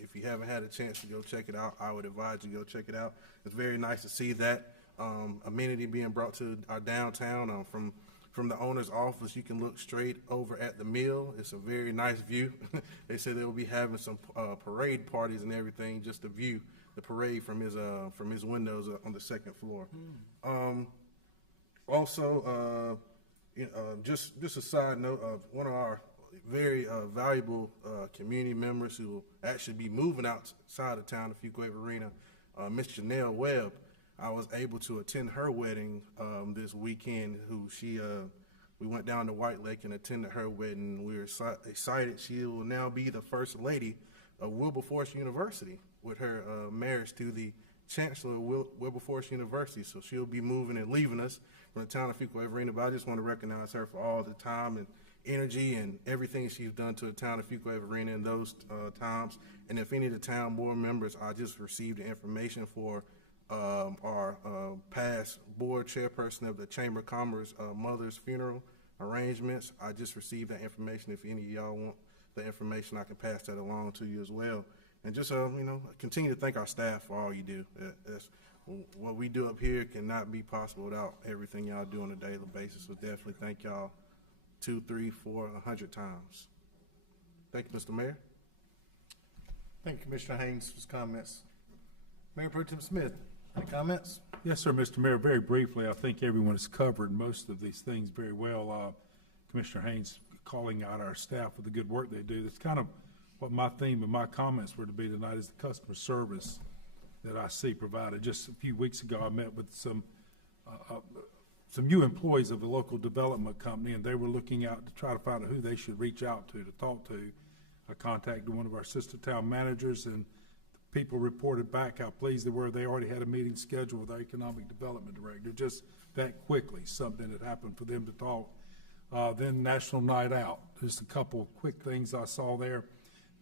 If you haven't had a chance to go check it out, I would advise you go check it out. It's very nice to see that amenity being brought to our downtown. From the owner's office, you can look straight over at the mill. It's a very nice view. They said they'll be having some parade parties and everything just to view the parade from his windows on the 2nd floor. Also, just a side note of one of our very valuable community members who will actually be moving outside of town of Fuquay-Varina, Miss Janelle Webb. I was able to attend her wedding this weekend. We went down to White Lake and attended her wedding. We were excited. She will now be the first lady of Wilberforce University with her marriage to the Chancellor of Wilberforce University. So she'll be moving and leaving us from the town of Fuquay-Varina. But I just want to recognize her for all the time and energy and everything she's done to the town of Fuquay-Varina in those times. And if any of the town board members, I just received the information for our past board chairperson of the Chamber of Commerce mother's funeral arrangements. I just received that information. If any of y'all want the information, I can pass that along to you as well. And just continue to thank our staff for all you do. That's what we do up here cannot be possible without everything y'all do on a daily basis. So definitely thank y'all 2, 3, 4, 100 times. Thank you, Mr. Mayor. Thank you, Commissioner Haynes, for his comments. Mayor Pro Tem Smith, any comments? Yes, sir, Mr. Mayor. Very briefly, I think everyone has covered most of these things very well. Commissioner Haynes calling out our staff for the good work they do. That's kind of what my theme of my comments were to be tonight, is the customer service that I see provided. Just a few weeks ago, I met with some new employees of a local development company, and they were looking out to try to find out who they should reach out to talk to. I contacted one of our sister town managers, and people reported back how pleased they were. They already had a meeting scheduled with our economic development director, just that quickly, something that happened for them to talk. Then National Night Out, just a couple of quick things I saw there.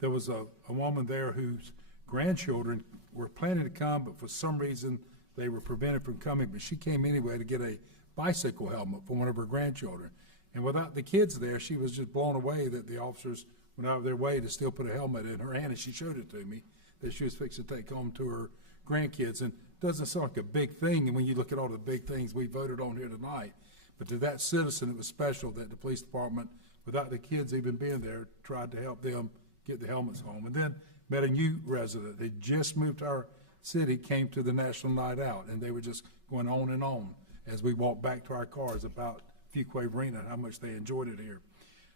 There was a woman there whose grandchildren were planning to come, but for some reason they were prevented from coming, but she came anyway to get a bicycle helmet for one of her grandchildren. And without the kids there, she was just blown away that the officers went out of their way to still put a helmet in her hand, and she showed it to me that she was fixing to take home to her grandkids. And it doesn't sound like a big thing, and when you look at all the big things we voted on here tonight, but to that citizen, it was special that the police department, without the kids even being there, tried to help them get the helmets home. And then met a new resident. They just moved to our city, came to the National Night Out, and they were just going on and on as we walked back to our cars about Fuquay-Varina and how much they enjoyed it here.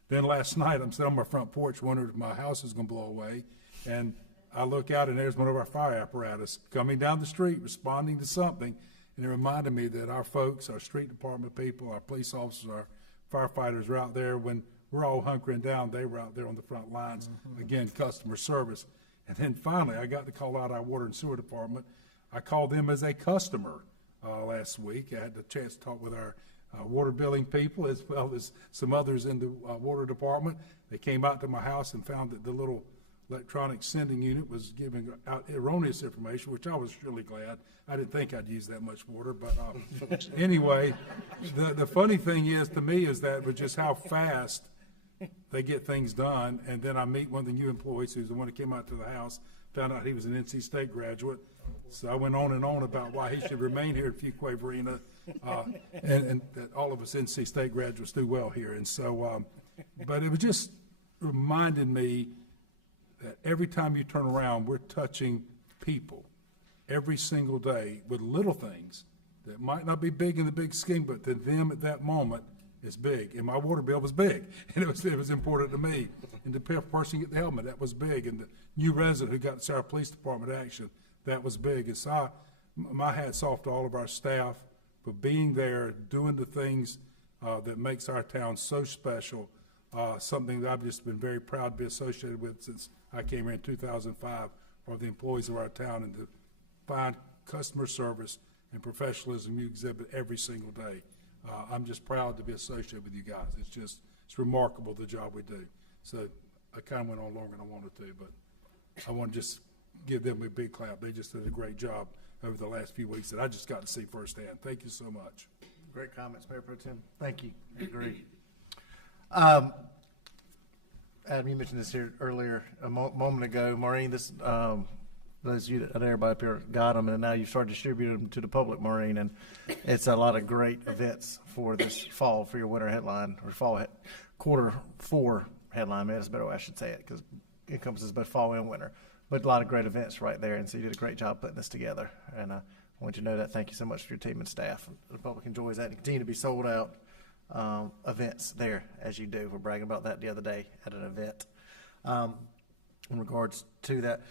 Then last night, I'm sitting on my front porch wondering if my house is going to blow away, and I look out and there's one of our fire apparatus coming down the street responding to something, and it reminded me that our folks, our street department people, our police officers, our firefighters are out there when we're all hunkering down. They were out there on the front lines, again, customer service. And then finally, I got to call out our water and sewer department. I called them as a customer last week. I had the chance to talk with our water billing people as well as some others in the water department. They came out to my house and found that the little electronic sending unit was giving out erroneous information, which I was really glad. I didn't think I'd use that much water, but anyway, the funny thing is to me is that with just how fast they get things done, and then I meet one of the new employees who's the one that came out to the house, found out he was an NC State graduate. So I went on and on about why he should remain here at Fuquay-Varina, and that all of us NC State graduates do well here. And so, but it was just reminded me that every time you turn around, we're touching people every single day with little things that might not be big in the big scheme, but to them at that moment, it's big. And my water bill was big, and it was important to me. And the person get the helmet, that was big. And the new resident who got to see our police department action, that was big. And so my hat's off to all of our staff for being there, doing the things that makes our town so special, something that I've just been very proud to be associated with since I came here in 2005, are the employees of our town and the fine customer service and professionalism you exhibit every single day. I'm just proud to be associated with you guys. It's remarkable the job we do. So I kind of went on longer than I wanted to, but I want to just give them a big clap. They just did a great job over the last few weeks that I just got to see firsthand. Thank you so much. Great comments, Mayor Pro Tem. Thank you. I agree. Adam, you mentioned this here earlier a moment ago. Maureen, this those of you that everybody up here got them, and now you've started distributing them to the public, Maureen, and it's a lot of great events for this fall for your winter headline or fall quarter four headline. Maybe that's a better way I should say it because it encompasses both fall and winter. But a lot of great events right there, and so you did a great job putting this together. And I want you to know that. Thank you so much for your team and staff. The public enjoys that and continue to be sold out events there as you do. We're bragging about that the other day at an event. In regards to that,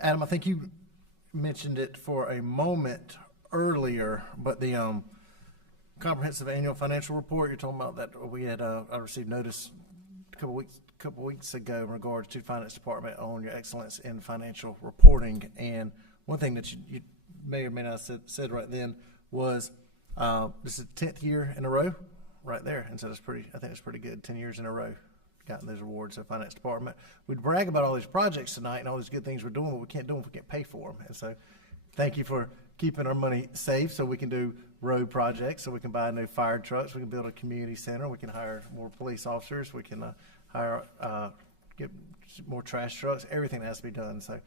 Adam, I think you mentioned it for a moment earlier, but the comprehensive annual financial report, you're talking about that we had, I received notice a couple weeks ago in regards to the Finance Department on your excellence in financial reporting. And one thing that you may or may not have said right then was this is the 10th year in a row right there. And so I think it's pretty good, 10 years in a row. Gotten those awards to the Finance Department. We'd brag about all these projects tonight and all these good things we're doing, but we can't do them if we can't pay for them. And so thank you for keeping our money safe so we can do road projects, so we can buy new fire trucks, we can build a community center, we can hire more police officers, we can get more trash trucks, everything that has to be done. So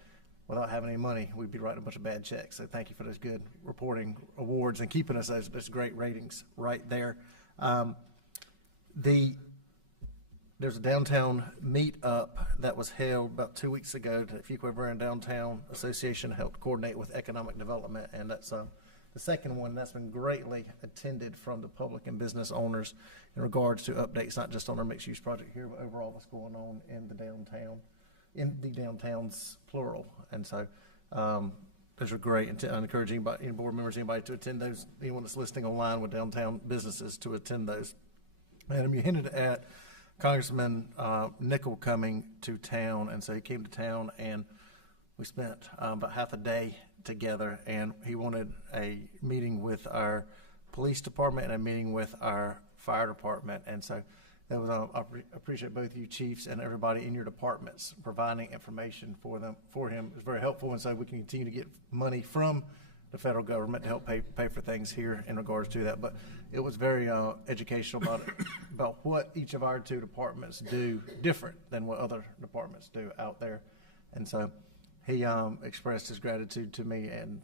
without having any money, we'd be writing a bunch of bad checks. So thank you for those good reporting awards and keeping us those great ratings right there. There's a downtown meetup that was held about 2 weeks ago that Fuquay-Varina Downtown Association helped coordinate with economic development, and that's the second one that's been greatly attended from the public and business owners in regards to updates, not just on our mixed-use project here, but overall what's going on in the downtowns plural. And so those are great, and I encourage anybody, any board members, anybody to attend those, anyone that's listing online with downtown businesses to attend those. Adam, you hinted at Congressman Nickel coming to town, and so he came to town and we spent about half a day together, and he wanted a meeting with our police department and a meeting with our fire department. And so that was, I appreciate both you chiefs and everybody in your departments providing information for him. It was very helpful, and so we can continue to get money from the federal government to help pay for things here in regards to that. But it was very educational about what each of our two departments do different than what other departments do out there. And so he expressed his gratitude to me and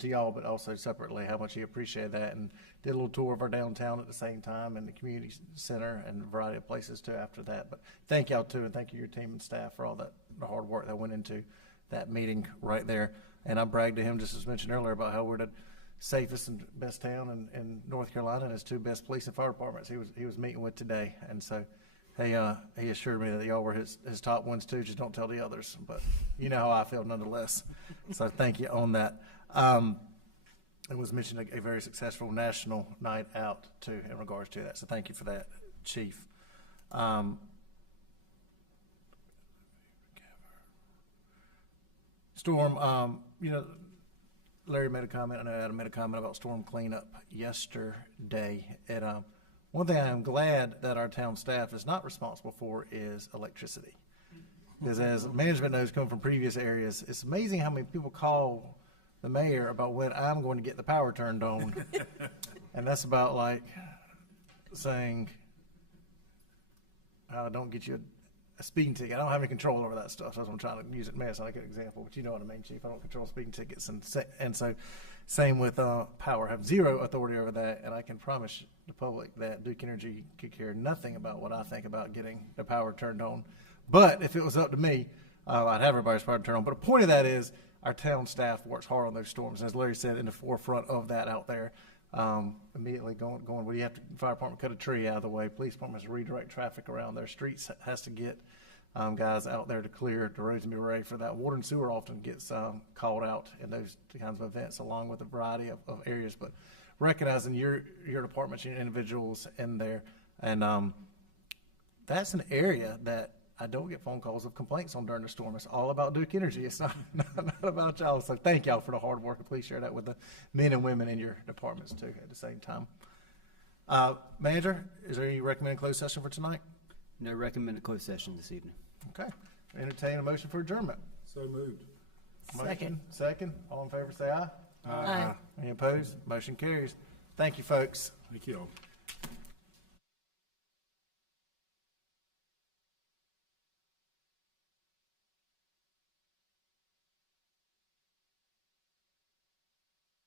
to y'all, but also separately, how much he appreciated that, and did a little tour of our downtown at the same time, and the community center, and a variety of places too after that. But thank y'all too, and thank you, your team and staff, for all the hard work that went into that meeting right there. And I bragged to him, just as mentioned earlier, about how we're the safest and best town in North Carolina, and his two best police and fire departments he was meeting with today. And so he assured me that y'all were his top ones too. Just don't tell the others. But you know how I feel nonetheless. So thank you on that. It was mentioned a very successful national night out too in regards to that. So thank you for that, Chief. Storm, Larry made a comment, and Adam made a comment about storm cleanup yesterday. One thing I am glad that our town staff is not responsible for is electricity. Because as management knows, coming from previous areas, it's amazing how many people call the mayor about when I'm going to get the power turned on. And that's about like saying, don't get you a speeding ticket. I don't have any control over that stuff. So I'm trying to use it as like an example, but you know what I mean, Chief. I don't control speeding tickets. And so same with power. I have zero authority over that, and I can promise the public that Duke Energy could care nothing about what I think about getting the power turned on. But if it was up to me, I'd have everybody's power turned on. But the point of that is our town staff works hard on those storms. As Larry said, in the forefront of that out there, immediately going, well, you have to, fire department cut a tree out of the way, police department has to redirect traffic around their streets, has to get guys out there to clear the roads and be ready for that. Water and sewer often gets called out in those kinds of events, along with a variety of areas. But recognizing your departments, your individuals in there, and that's an area that I don't get phone calls of complaints on during the storm. It's all about Duke Energy. It's not about y'all. So thank y'all for the hard work, and please share that with the men and women in your departments too at the same time. Manager, is there any recommended closed session for tonight? No recommended closed session this evening. Okay. Entertain a motion for adjournment. So moved. Second. All in favor say aye. Aye. Any opposed? Motion carries. Thank you, folks. Thank you all.